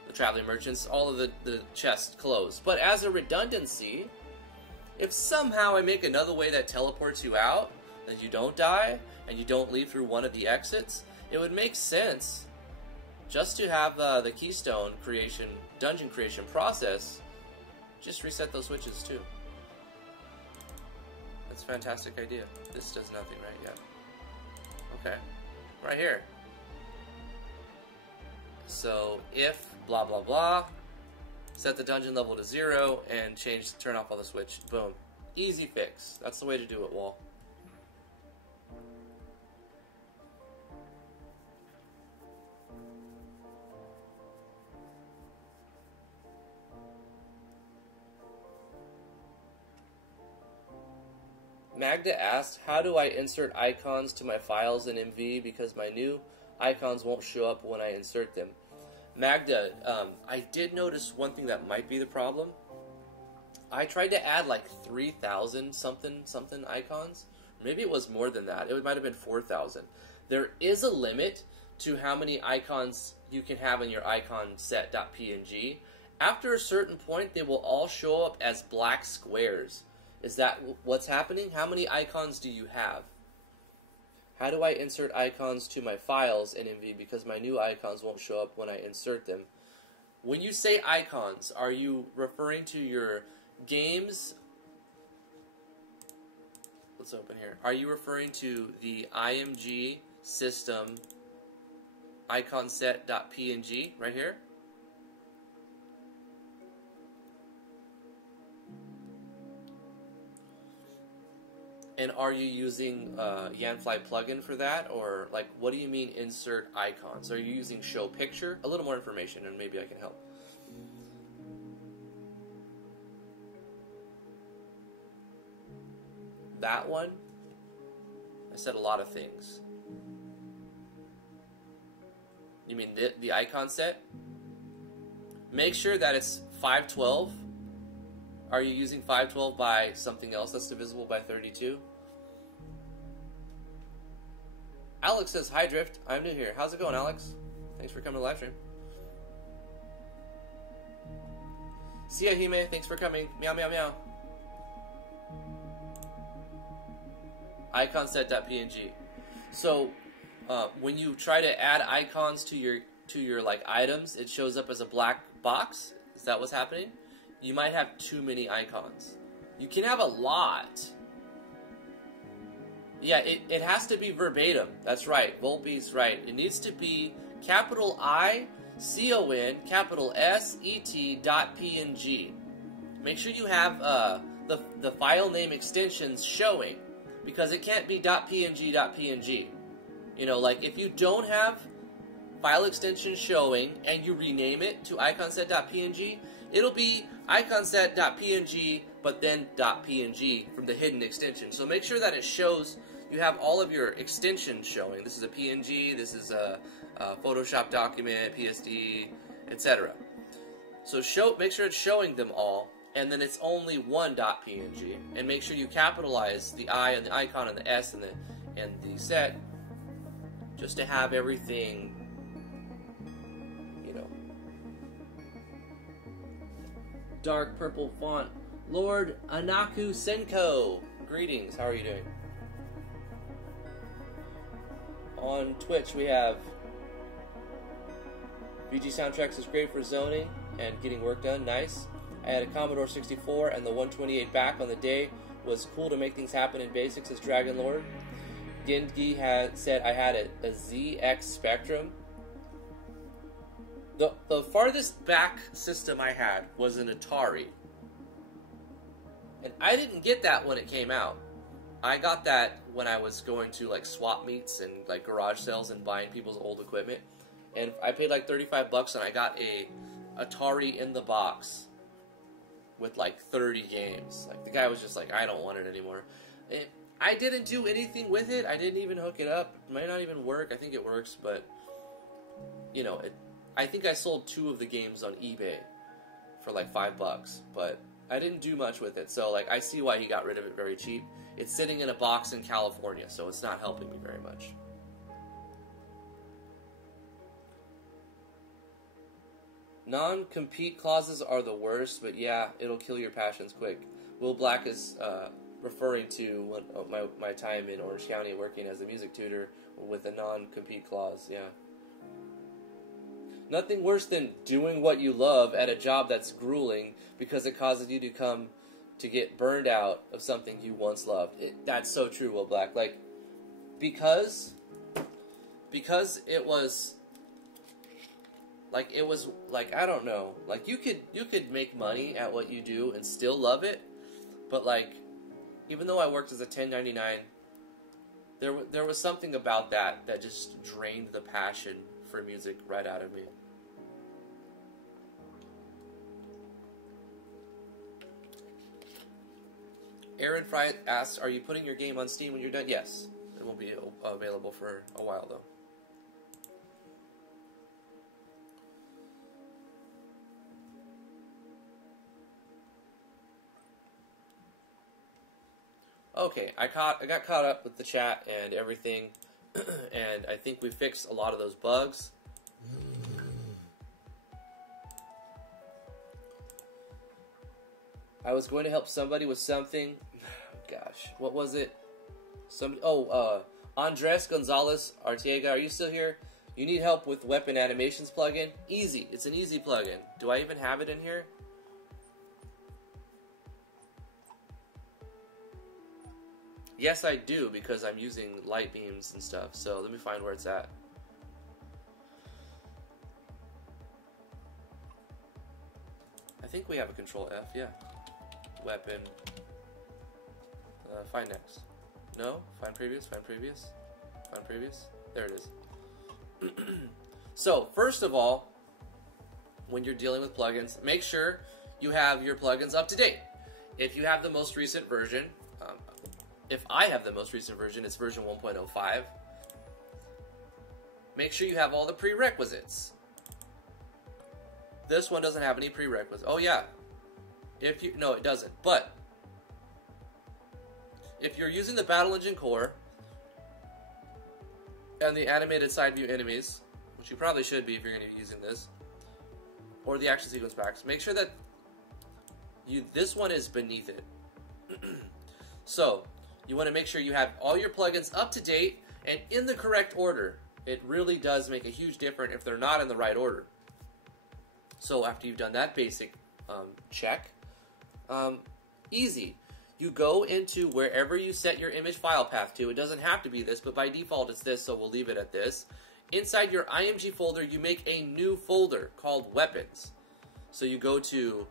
the traveling merchants, all of the chests close. But as a redundancy, if somehow I make another way that teleports you out, and you don't die, and you don't leave through one of the exits, it would make sense just to have the keystone creation, dungeon creation process, just reset those switches too. That's a fantastic idea. This does nothing, right? Yeah. Okay. Right here. So if blah blah blah, set the dungeon level to 0 and turn off all the switch. Boom. Easy fix. That's the way to do it, Wall. Magda asked, how do I insert icons to my files in MV because my new icons won't show up when I insert them? Magda, I did notice one thing that might be the problem. I tried to add like 3,000 something icons. Maybe it was more than that. It might have been 4,000. There is a limit to how many icons you can have in your icon set.png. After a certain point, they will all show up as black squares. Is that what's happening? How many icons do you have? How do I insert icons to my files in MV because my new icons won't show up when I insert them? When you say icons, are you referring to your games? Let's open here. Are you referring to the IMG system icon set.png right here? And are you using Yanfly plugin for that? Or, like, what do you mean insert icons? Are you using show picture? A little more information and maybe I can help. That one, I said a lot of things. You mean the icon set? Make sure that it's 512. Are you using 512 by something else that's divisible by 32? Alex says, hi Drift, I'm new here. How's it going, Alex? Thanks for coming to the live stream. See ya, Hime. Thanks for coming. Meow, meow, meow. Iconset.png. So, when you try to add icons to your like items, it shows up as a black box. Is that what's happening? You might have too many icons. You can have a lot. Yeah, it has to be verbatim. That's right. Volpe's right. It needs to be capital I, C-O-N, capital S-E-T .png. Make sure you have the file name extensions showing, because it can't be .png. You know, like if you don't have file extension showing and you rename it to iconset.png, it'll be iconset.png but then .png from the hidden extension. So make sure that it shows you have all of your extensions showing. This is a PNG, this is a Photoshop document, PSD, etc. So make sure it's showing them all, and then it's only one .png, and make sure you capitalize the I and the icon and the S and the set, just to have everything, you know. Dark purple font. Lord Anaku Senko, greetings. How are you doing? On Twitch we have VG Soundtracks is great for zoning and getting work done. Nice. I had a Commodore 64 and the 128 back on the day. Was cool to make things happen in basics as Dragon Lord. Gengi had said I had a ZX Spectrum. The farthest back system I had was an Atari. And I didn't get that when it came out. I got that when I was going to like swap meets and like garage sales and buying people's old equipment. And I paid like $35 and I got a Atari in the box with like 30 games. Like the guy was just like, I don't want it anymore. I didn't do anything with it. I didn't even hook it up. It might not even work. I think it works, but you know, I think I sold 2 of the games on eBay for like $5, but I didn't do much with it. So like I see why he got rid of it very cheap. It's sitting in a box in California, so it's not helping me very much. Non-compete clauses are the worst, but yeah, it'll kill your passions quick. Will Black is referring to my time in Orange County working as a music tutor with a non-compete clause, yeah. Nothing worse than doing what you love at a job that's grueling because it causes you to get burned out of something you once loved. That's so true, Will Black. Like, because it was like, I don't know, like you could make money at what you do and still love it, but like, even though I worked as a 1099, there was something about that just drained the passion for music right out of me. Aaron Fry asks, are you putting your game on Steam when you're done? Yes. It won't be available for a while, though. Okay, I got caught up with the chat and everything, and I think we fixed a lot of those bugs. I was going to help somebody with something. Gosh, what was it? Andres Gonzalez Arteaga, are you still here? You need help with weapon animations plugin? Easy, it's an easy plugin. Do I even have it in here? Yes, I do, because I'm using light beams and stuff. So let me find where it's at. I think we have a Control F, yeah. Weapon. Find next. No? Find previous, find previous. Find previous. There it is. So, first of all, when you're dealing with plugins, make sure you have your plugins up to date. If you have the most recent version, if I have the most recent version, it's version 1.05. Make sure you have all the prerequisites. This one doesn't have any prerequisites. Oh yeah. No, it doesn't. But if you're using the Battle Engine core and the animated side view enemies, which you probably should be if you're going to be using this, or the action sequence packs, make sure that This one is beneath it. So you want to make sure you have all your plugins up to date and in the correct order. It really does make a huge difference if they're not in the right order. So after you've done that basic check, easy. You go into wherever you set your image file path to. It doesn't have to be this, but by default it's this, so we'll leave it at this. Inside your IMG folder, you make a new folder called Weapons. So you go to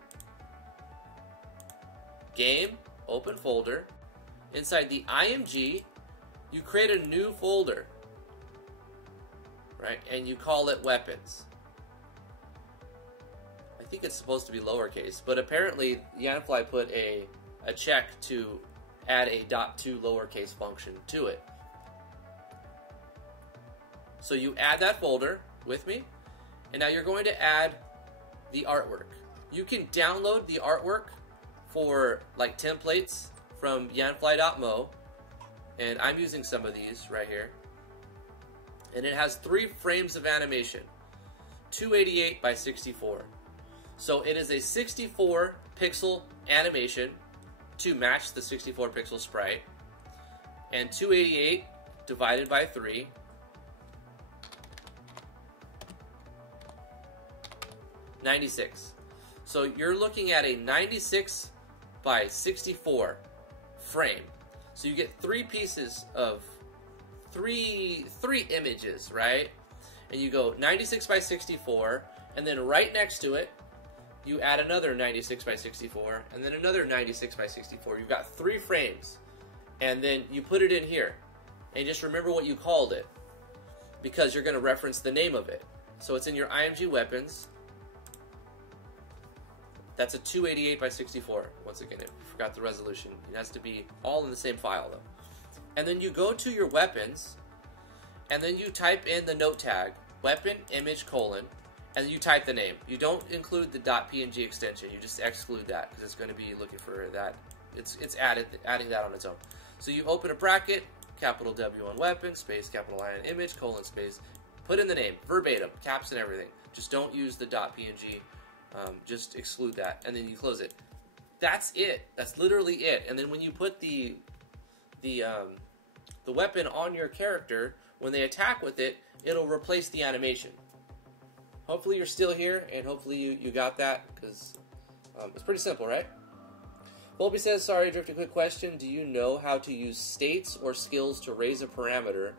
Game, Open Folder. Inside the IMG, you create a new folder, right? And you call it Weapons. I think it's supposed to be lowercase, but apparently Yanfly put a check to add a .2 lowercase function to it. So you add that folder with me, and now you're going to add the artwork. You can download the artwork for like templates from yanfly.mo, and I'm using some of these right here. And it has 3 frames of animation, 288 by 64. So it is a 64 pixel animation to match the 64 pixel sprite, and 288 divided by 3, (96). So you're looking at a 96 by 64 frame. So you get 3 pieces of three images, right? And you go 96 by 64, and then right next to it you add another 96 by 64, and then another 96 by 64. You've got 3 frames, and then you put it in here, and just remember what you called it, because you're going to reference the name of it. So it's in your IMG Weapons. That's a 288 by 64. Once again, if you forgot the resolution, it has to be all in the same file though. And then you go to your Weapons, and then you type in the note tag, weapon image colon, and you type the name. You don't include the .png extension. You just exclude that because it's going to be looking for that. It's adding that on its own. So you open a bracket, capital W on weapon, space, capital I on image, colon, space. Put in the name, verbatim, caps and everything. Just don't use the .png. Just exclude that, and then you close it. That's it. That's literally it. And then when you put the weapon on your character, when they attack with it, it'll replace the animation. Hopefully you're still here, and hopefully you got that, because it's pretty simple, right? Volby says, sorry, Drift, a quick question. Do you know how to use states or skills to raise a parameter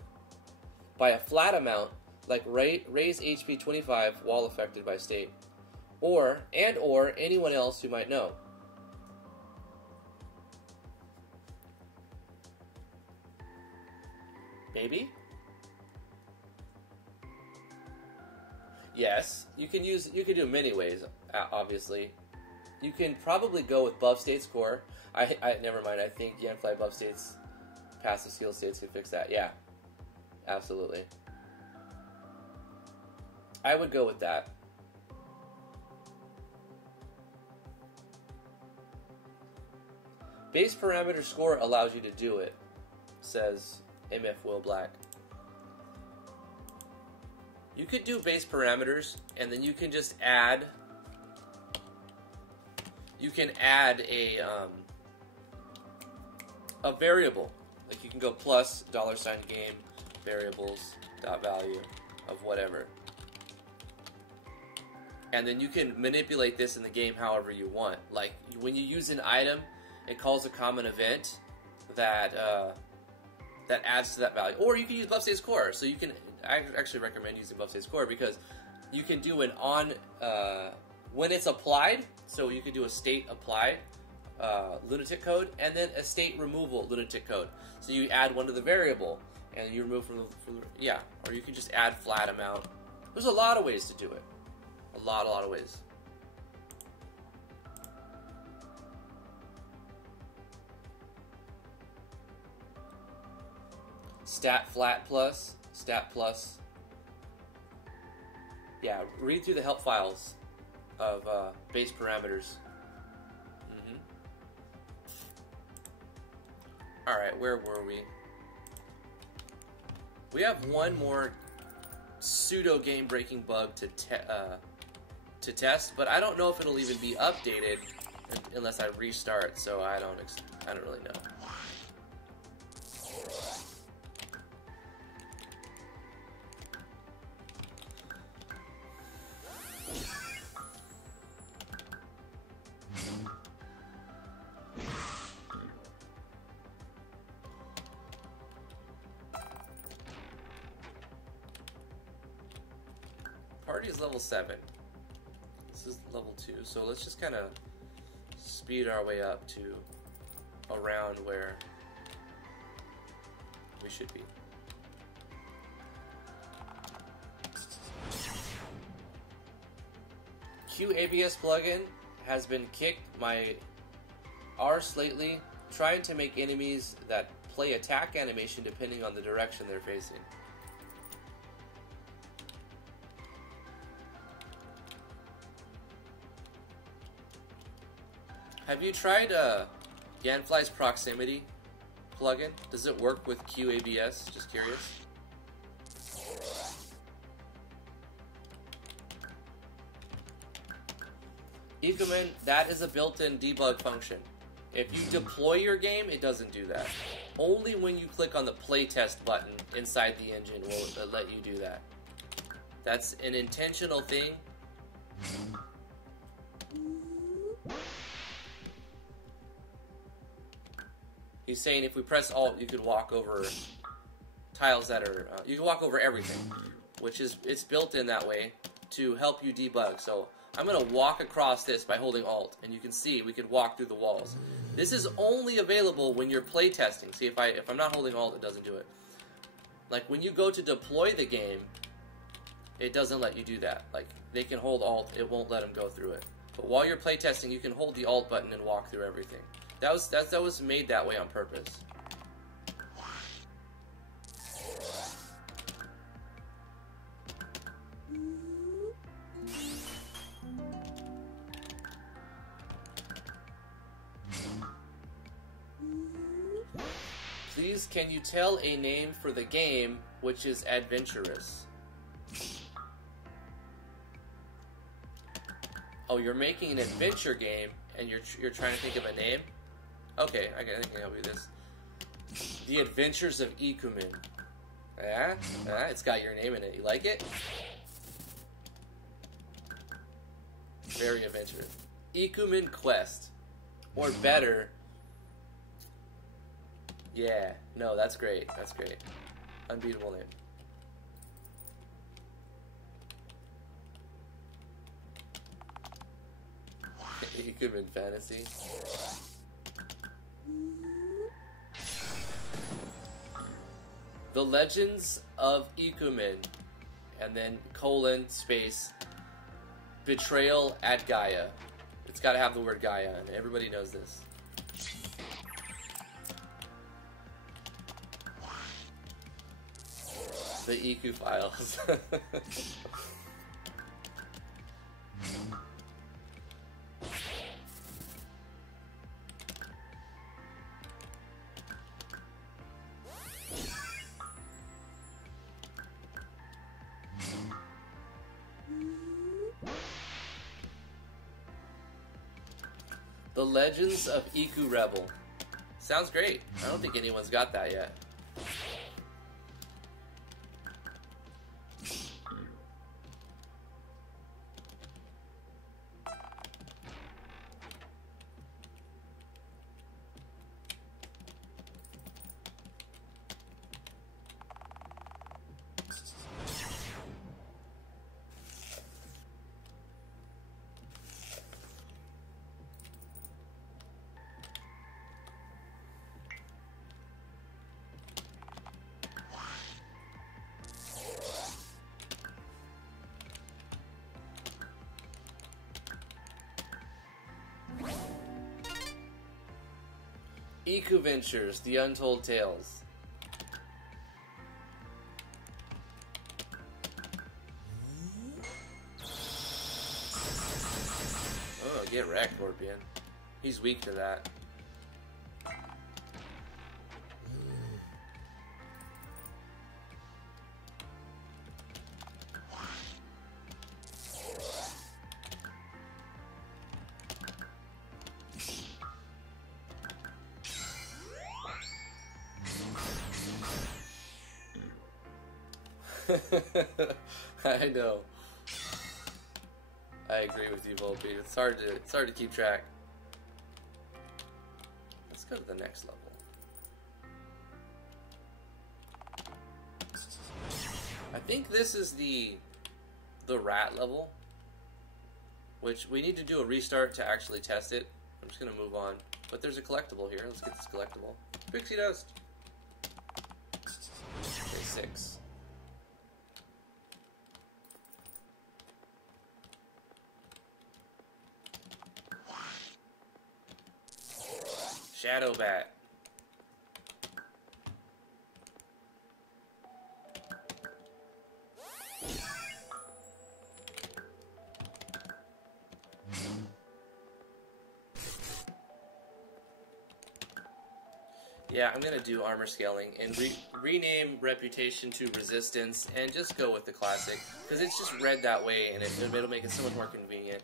by a flat amount, like raise HP 25 while affected by state? Or anyone else who might know? Maybe? Yes, you can do many ways, obviously. You can probably go with buff state score. Never mind, I think Yanfly buff states, passive skill states can fix that. Yeah, absolutely. I would go with that. Base parameter score allows you to do it, says MF Will Black. You could do base parameters, and then you can just add. You can add a variable. Like you can go plus $game variables .value of whatever, and then you can manipulate this in the game however you want. Like when you use an item, it calls a common event that that adds to that value. Or you can use buff state score. So you can. I actually recommend using buff state score because you can do an on when it's applied. So you can do a state applied lunatic code, and then a state removal lunatic code. So you add one to the variable, and you remove from the yeah. Or you can just add flat amount. There's a lot of ways to do it. A lot of ways. Stat flat plus, stat plus. Yeah, read through the help files of base parameters. Alright, where were we? We have one more pseudo game breaking bug to test, but I don't know if it'll even be updated unless I restart. So I don't really know. Party is level 7. This is level 2, so let's just kind of speed our way up to around where we should be. QABS plugin has been kicked my arse lately, trying to make enemies that play attack animation depending on the direction they're facing. Have you tried Ganfly's proximity plugin? Does it work with QABS? Just curious. Ikumen, that is a built-in debug function. If you deploy your game, it doesn't do that. Only when you click on the playtest button inside the engine will it let you do that. That's an intentional thing. He's saying if we press Alt, you could walk over tiles that are... you can walk over everything, which is... it's built in that way to help you debug. So I'm going to walk across this by holding Alt, and you can see we could walk through the walls. This is only available when you're playtesting. See, if I'm not holding Alt, it doesn't do it. Like, when you go to deploy the game, it doesn't let you do that. Like, they can hold Alt, it won't let them go through it. But while you're playtesting, you can hold the Alt button and walk through everything. That was made that way on purpose. Please, can you tell a name for the game which is adventurous? Oh, you're making an adventure game and you're trying to think of a name? Okay, I think I can help you with this. The Adventures of Ikumen. Yeah, it's got your name in it. You like it? Very adventurous. Ikumen Quest. Or better. Yeah, no, that's great. That's great. Unbeatable name. Ikumen Fantasy. The Legends of Ikumen, and then colon space Betrayal at Gaia. It's got to have the word Gaia in it. Everybody knows this. The EQ files. The Legends of Iku Rebel. Sounds great. I don't think anyone's got that yet. Iku Ventures, The Untold Tales. Oh, get wrecked, Scorpion. He's weak to that. I know. I agree with you, Volpe. It's hard to keep track. Let's go to the next level. I think this is the rat level, which we need to do a restart to actually test it. I'm just gonna move on. But there's a collectible here. Let's get this collectible. Pixie dust. Okay, 6. Shadow bat. Yeah, I'm gonna do armor scaling and rename reputation to resistance and just go with the classic because it's just read that way and it'll make it so much more convenient.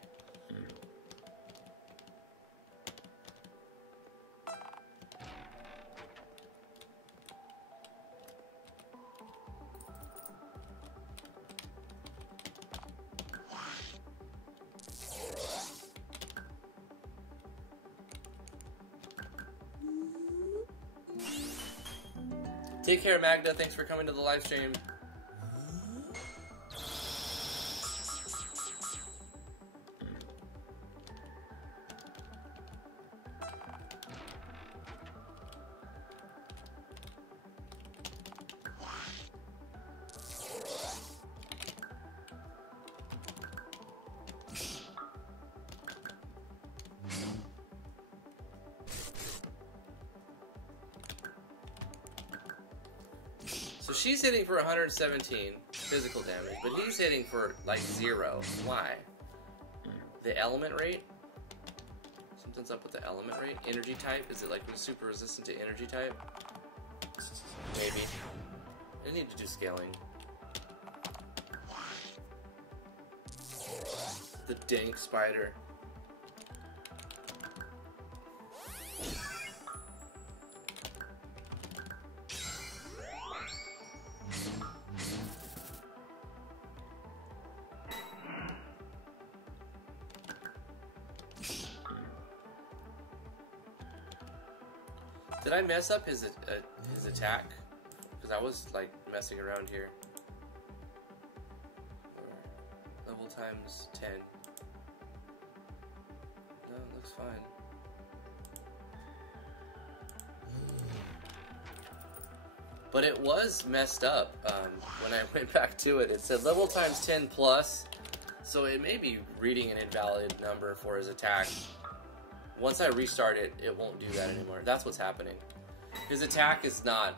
Take care, Magda. Thanks for coming to the live stream. So she's hitting for 117 physical damage, but he's hitting for like 0. Why? The element rate? Something's up with the element rate. Energy type? Is it like super resistant to energy type? Maybe. I need to do scaling. The dank spider. Did I mess up his attack? Because I was like messing around here. Level times 10. No, it looks fine. But it was messed up when I went back to it. It said level times 10 plus, so it may be reading an invalid number for his attack. Once I restart it, it won't do that anymore. That's what's happening. His attack is not...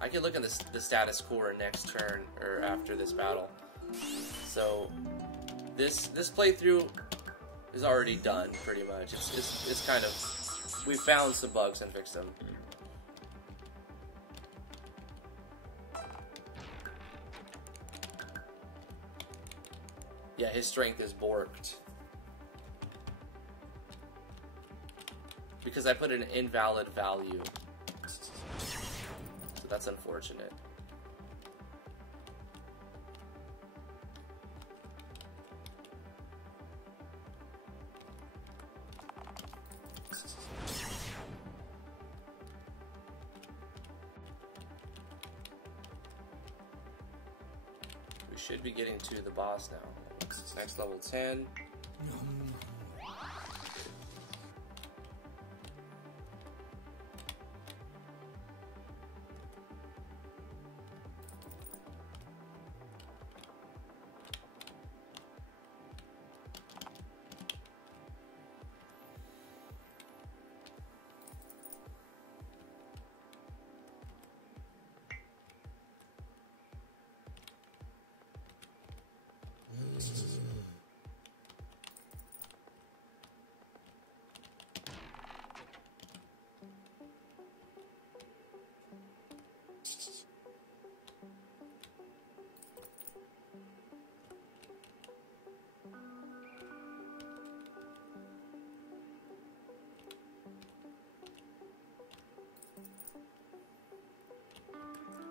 I can look at the status core next turn, or after this battle. So, this playthrough is already done, pretty much. It's kind of... We found some bugs and fixed them. Yeah, his strength is borked. Because I put an invalid value. So that's unfortunate. We should be getting to the boss now. Next level 10.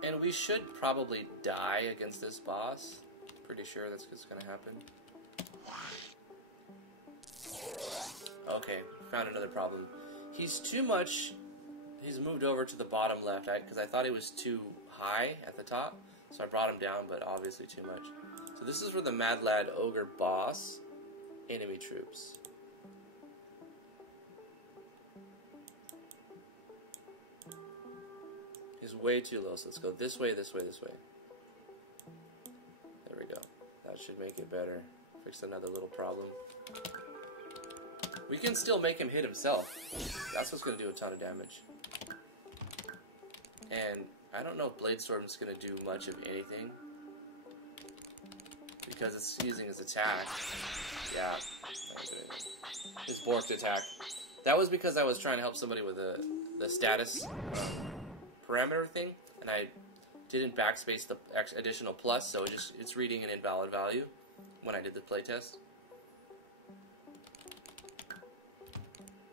And we should probably die against this boss. Pretty sure that's what's gonna happen. Okay, found another problem. He's too much... He's moved over to the bottom left, because I thought he was too high at the top. So I brought him down, but obviously too much. So this is where the Mad Lad Ogre boss, enemy troops. He's way too low, so let's go this way, this way, this way. There we go. That should make it better. Fix another little problem. We can still make him hit himself. That's what's going to do a ton of damage. And I don't know if Blade Storm's going to do much of anything. Because it's using his attack. Yeah. His borked attack. That was because I was trying to help somebody with the status parameter thing. And I didn't backspace the additional plus, so it's reading an invalid value when I did the playtest.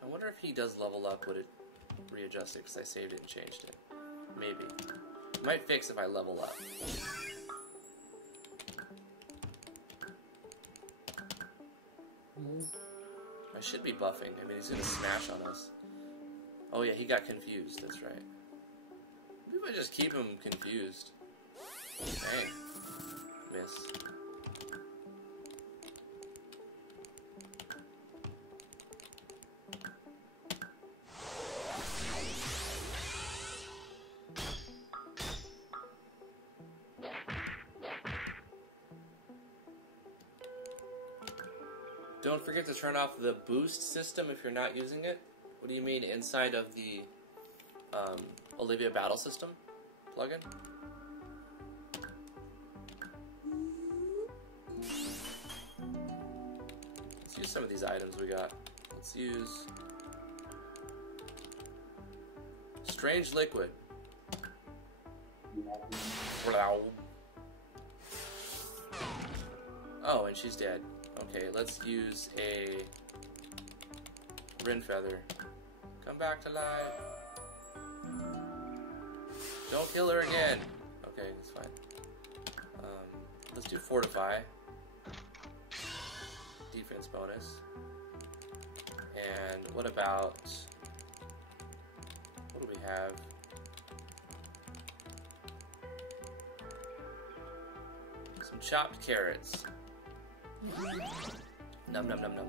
I wonder if he does level up, would it readjust it, because I saved it and changed it. Maybe. It might fix if I level up. I should be buffing. I mean, he's gonna smash on us. Oh yeah, he got confused, that's right. Maybe I just keep him confused. Dang. Miss. Don't forget to turn off the boost system if you're not using it. What do you mean, inside of the Olivia Battle System plugin? Let's use some of these items we got. Let's use Strange Liquid. Oh, and she's dead. Okay, let's use a Rin Feather. Come back to life. Don't kill her again. Okay, that's fine. Let's do Fortify. Defense bonus. And what about... what do we have? Some chopped carrots. Num num num num.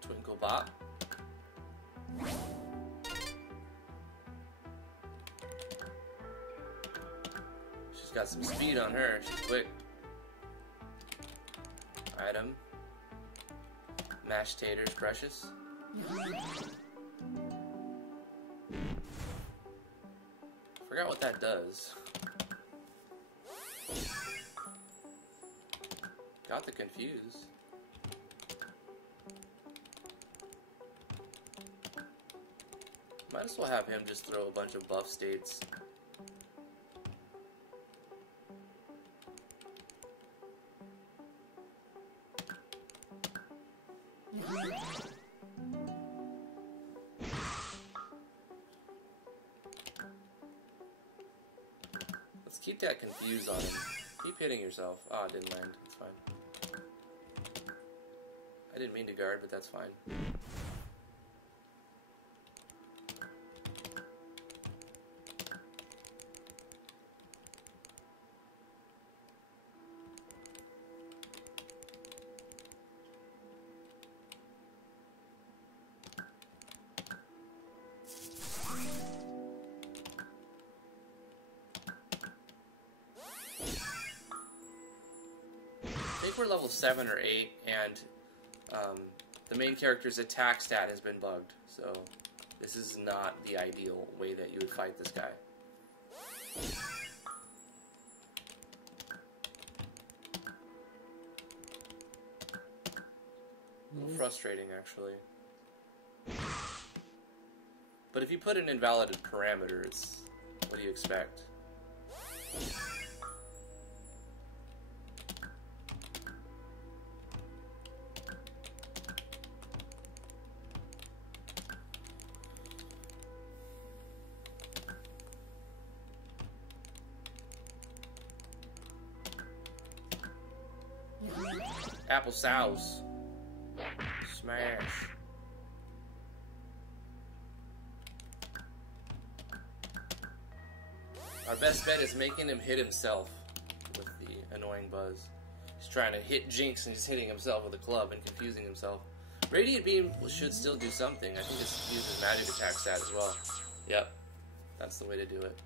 Twinkle Bop. She's got some speed on her. She's quick. Item. Mashed taters, precious. Forgot what that does. Got the confuse. Might as well have him just throw a bunch of buff states. Let's keep that confuse on him. Keep hitting yourself. Ah, it didn't land. It's fine. I didn't mean to guard, but that's fine. I think we're level 7 or 8, and the main character's attack stat has been bugged, so this is not the ideal way that you would fight this guy. A little frustrating, actually. But if you put an invalid parameter, it's... what do you expect? Apple sauce. Smash. Our best bet is making him hit himself with the annoying buzz. He's trying to hit Jinx and he's hitting himself with a club and confusing himself. Radiant Beam should still do something. I think it uses magic attack stat as well. Yep. That's the way to do it.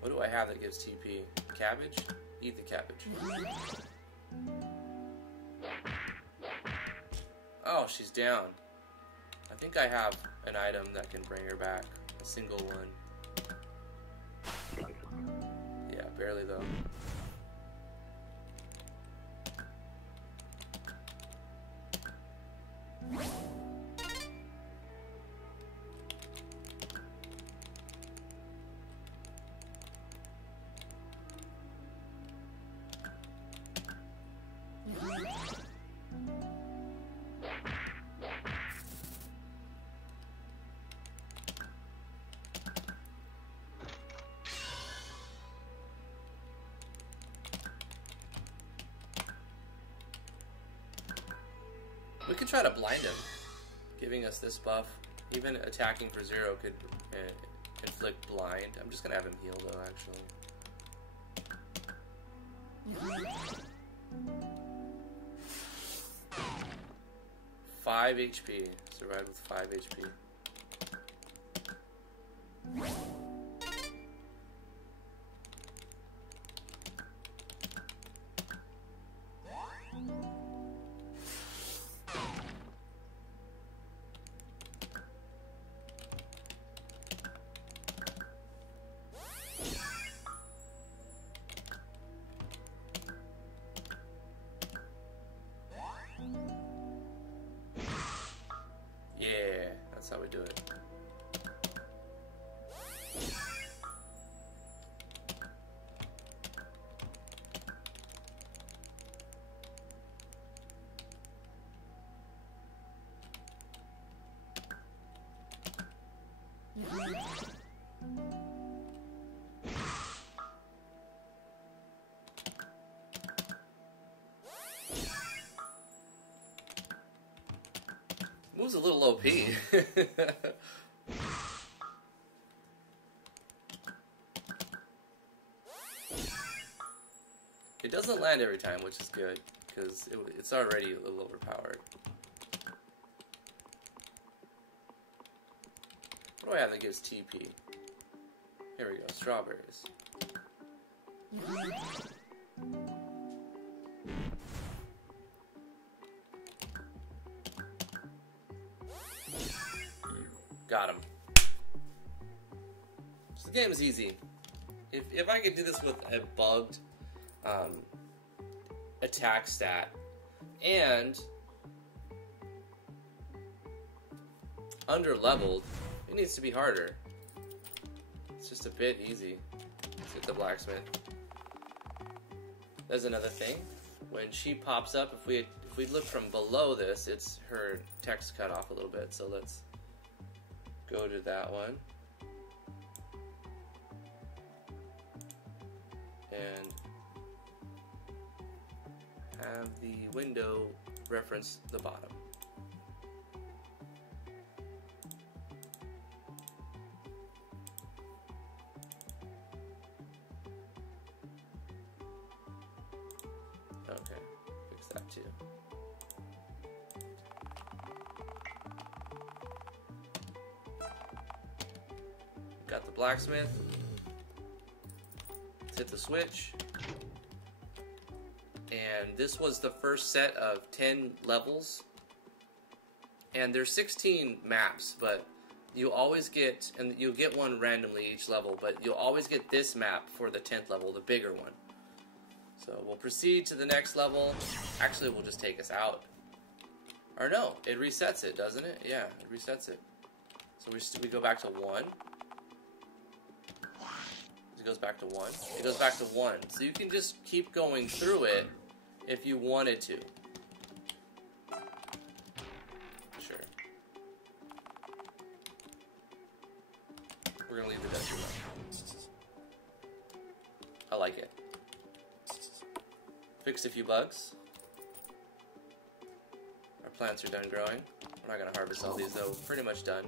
What do I have that gives TP? Cabbage? Eat the cabbage. Oh, she's down. I think I have an item that can bring her back. A single one. Yeah, barely though. We could try to blind him, giving us this buff. Even attacking for 0 could inflict blind. I'm just gonna have him heal though, actually. 5 HP. Survived with 5 HP. Yeah, that's how we do it. Move's a little OP. It doesn't land every time, which is good, because it's already a little overpowered. What do I have that gives TP? Here we go, strawberries. Got him. So the game is easy. If I could do this with a bugged attack stat and under leveled, it needs to be harder. It's just a bit easy. Let's hit the blacksmith. There's another thing. When she pops up, if we look from below this, it's her text cut off a little bit. So let's go to that one. And have the window reference the bottom. Okay, fix that too. Got the blacksmith. Let's hit the switch. And this was the first set of 10 levels. And there's 16 maps, but you always get, and you'll get one randomly each level, but you'll always get this map for the 10th level, the bigger one. So we'll proceed to the next level. Actually, we'll just take us out. Or no, it resets it, doesn't it? Yeah, it resets it. So we go back to 1. It goes back to 1. It goes back to 1. So you can just keep going through it if you wanted to. Sure. We're gonna leave the dungeon run. I like it. Fixed a few bugs. Our plants are done growing. We're not gonna harvest all these though. Pretty much done.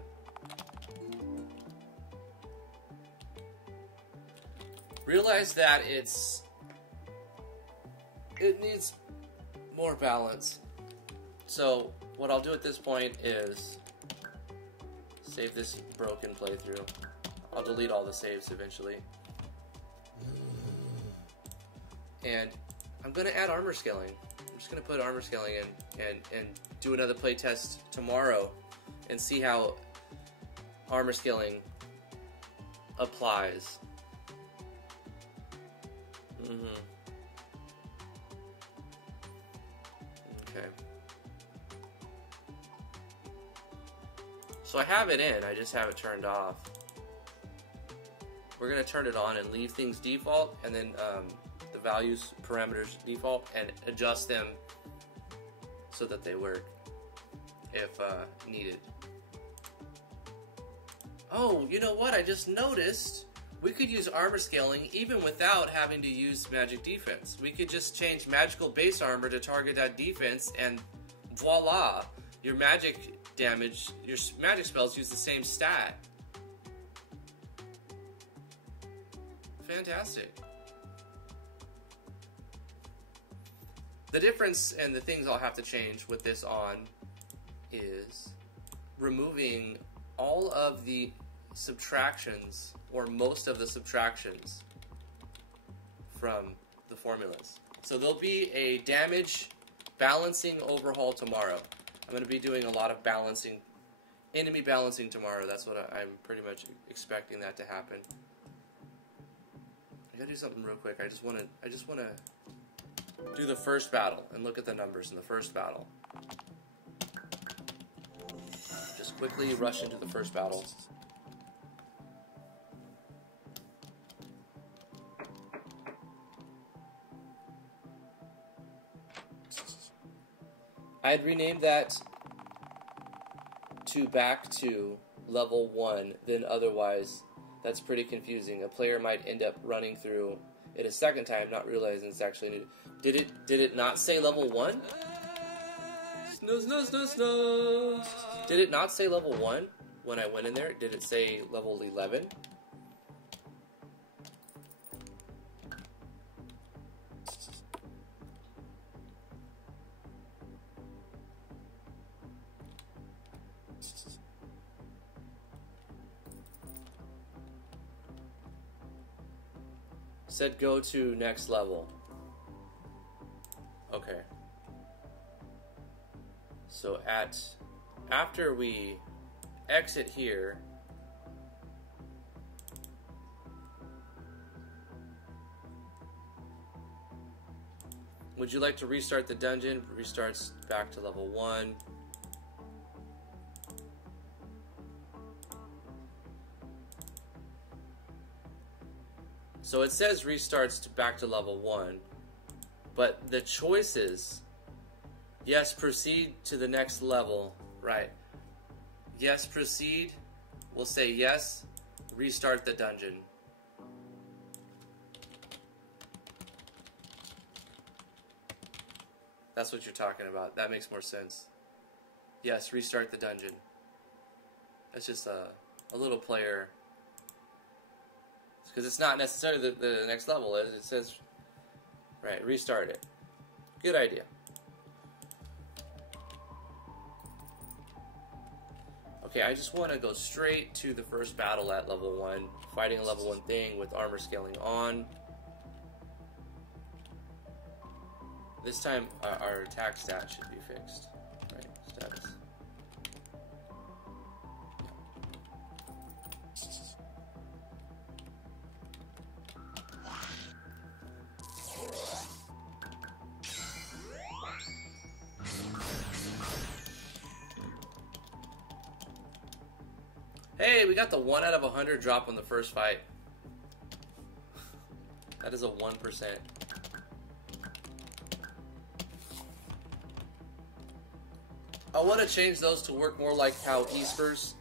Realize that it needs more balance. So what I'll do at this point is save this broken playthrough. I'll delete all the saves eventually. And I'm gonna add armor scaling. I'm just gonna put armor scaling in and do another playtest tomorrow and see how armor scaling applies. Okay. So I have it in, I just have it turned off. We're gonna turn it on and leave things default, and then the values parameters default, and adjust them so that they work if needed. Oh, you know what? I just noticed we could use armor scaling even without having to use magic defense. We could just change magical base armor to target that defense, and voila! Your magic damage, your magic spells use the same stat. Fantastic. The difference and the things I'll have to change with this on is removing all of the subtractions, or most of the subtractions, from the formulas. So there'll be a damage balancing overhaul tomorrow. I'm going to be doing a lot of balancing, enemy balancing tomorrow. That's what I'm pretty much expecting that to happen. I gotta do something real quick. I just want to do the first battle and look at the numbers in the first battle. Just quickly rush into the first battle. I'd renamed that to back to level 1, then otherwise that's pretty confusing. A player might end up running through it a second time, not realizing it's actually new. Did it not say level 1? Snow. Did it not say level 1 when I went in there? Did it say level 11? Said go to next level. Okay. So after we exit here, would you like to restart the dungeon? Restarts back to level 1. So it says restarts back to level 1, but the choices, yes, proceed to the next level, right? Yes, proceed, we'll say yes, restart the dungeon. That's what you're talking about. That makes more sense. Yes, restart the dungeon. That's just a little player. Because it's not necessarily the next level is. It says, right, restart it. Good idea. Okay, I just want to go straight to the first battle at level 1. Fighting a level 1 thing with armor scaling on. This time, our attack stat should be fixed. Right, status. Hey, we got the 1 out of 100 drop on the first fight. That is a 1%. I want to change those to work more like how Espers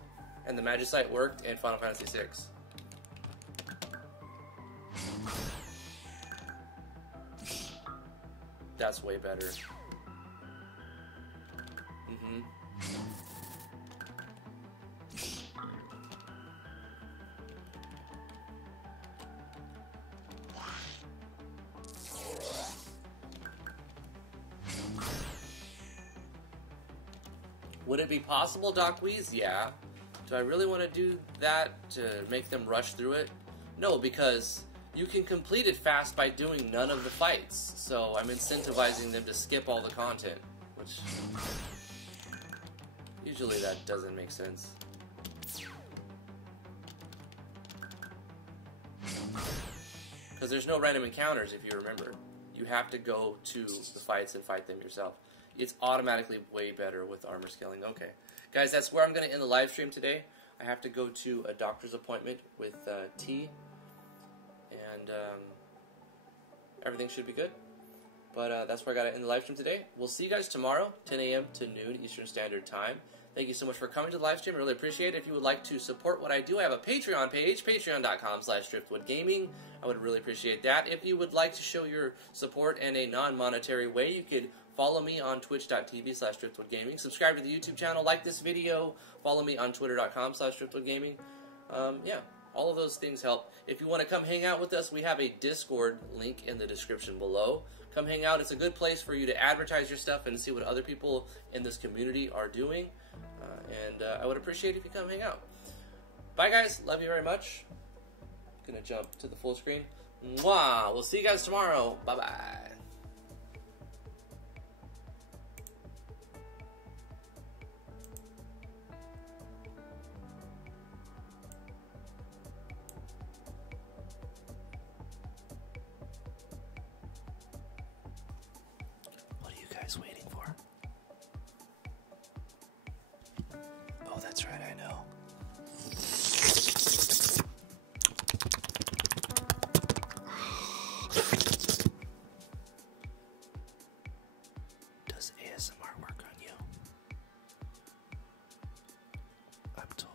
and the Magicite worked in Final Fantasy VI. That's way better. Mm-hmm. Would it be possible, Doc Weeze? Yeah. Do I really want to do that to make them rush through it? No, because you can complete it fast by doing none of the fights. So I'm incentivizing them to skip all the content, which usually that doesn't make sense. Because there's no random encounters, if you remember. You have to go to the fights and fight them yourself. It's automatically way better with armor scaling. Okay. Guys, that's where I'm going to end the live stream today. I have to go to a doctor's appointment with T. And everything should be good. But that's where I got to end the live stream today. We'll see you guys tomorrow, 10 a.m. to noon Eastern Standard Time. Thank you so much for coming to the live stream. I really appreciate it. If you would like to support what I do, I have a Patreon page, patreon.com/driftwoodgaming. I would really appreciate that. If you would like to show your support in a non-monetary way, you could follow me on twitch.tv/driftwoodgaming. Subscribe to the YouTube channel, like this video, follow me on twitter.com/driftwoodgaming. Yeah, all of those things help. If you want to come hang out with us, we have a Discord link in the description below. Come hang out. It's a good place for you to advertise your stuff and see what other people in this community are doing. And I would appreciate it if you come hang out. Bye, guys. Love you very much. Gonna jump to the full screen. Mwah! We'll see you guys tomorrow. Bye-bye. What are you guys waiting for? Oh, that's right, I know. Does ASMR work on you? I'm told.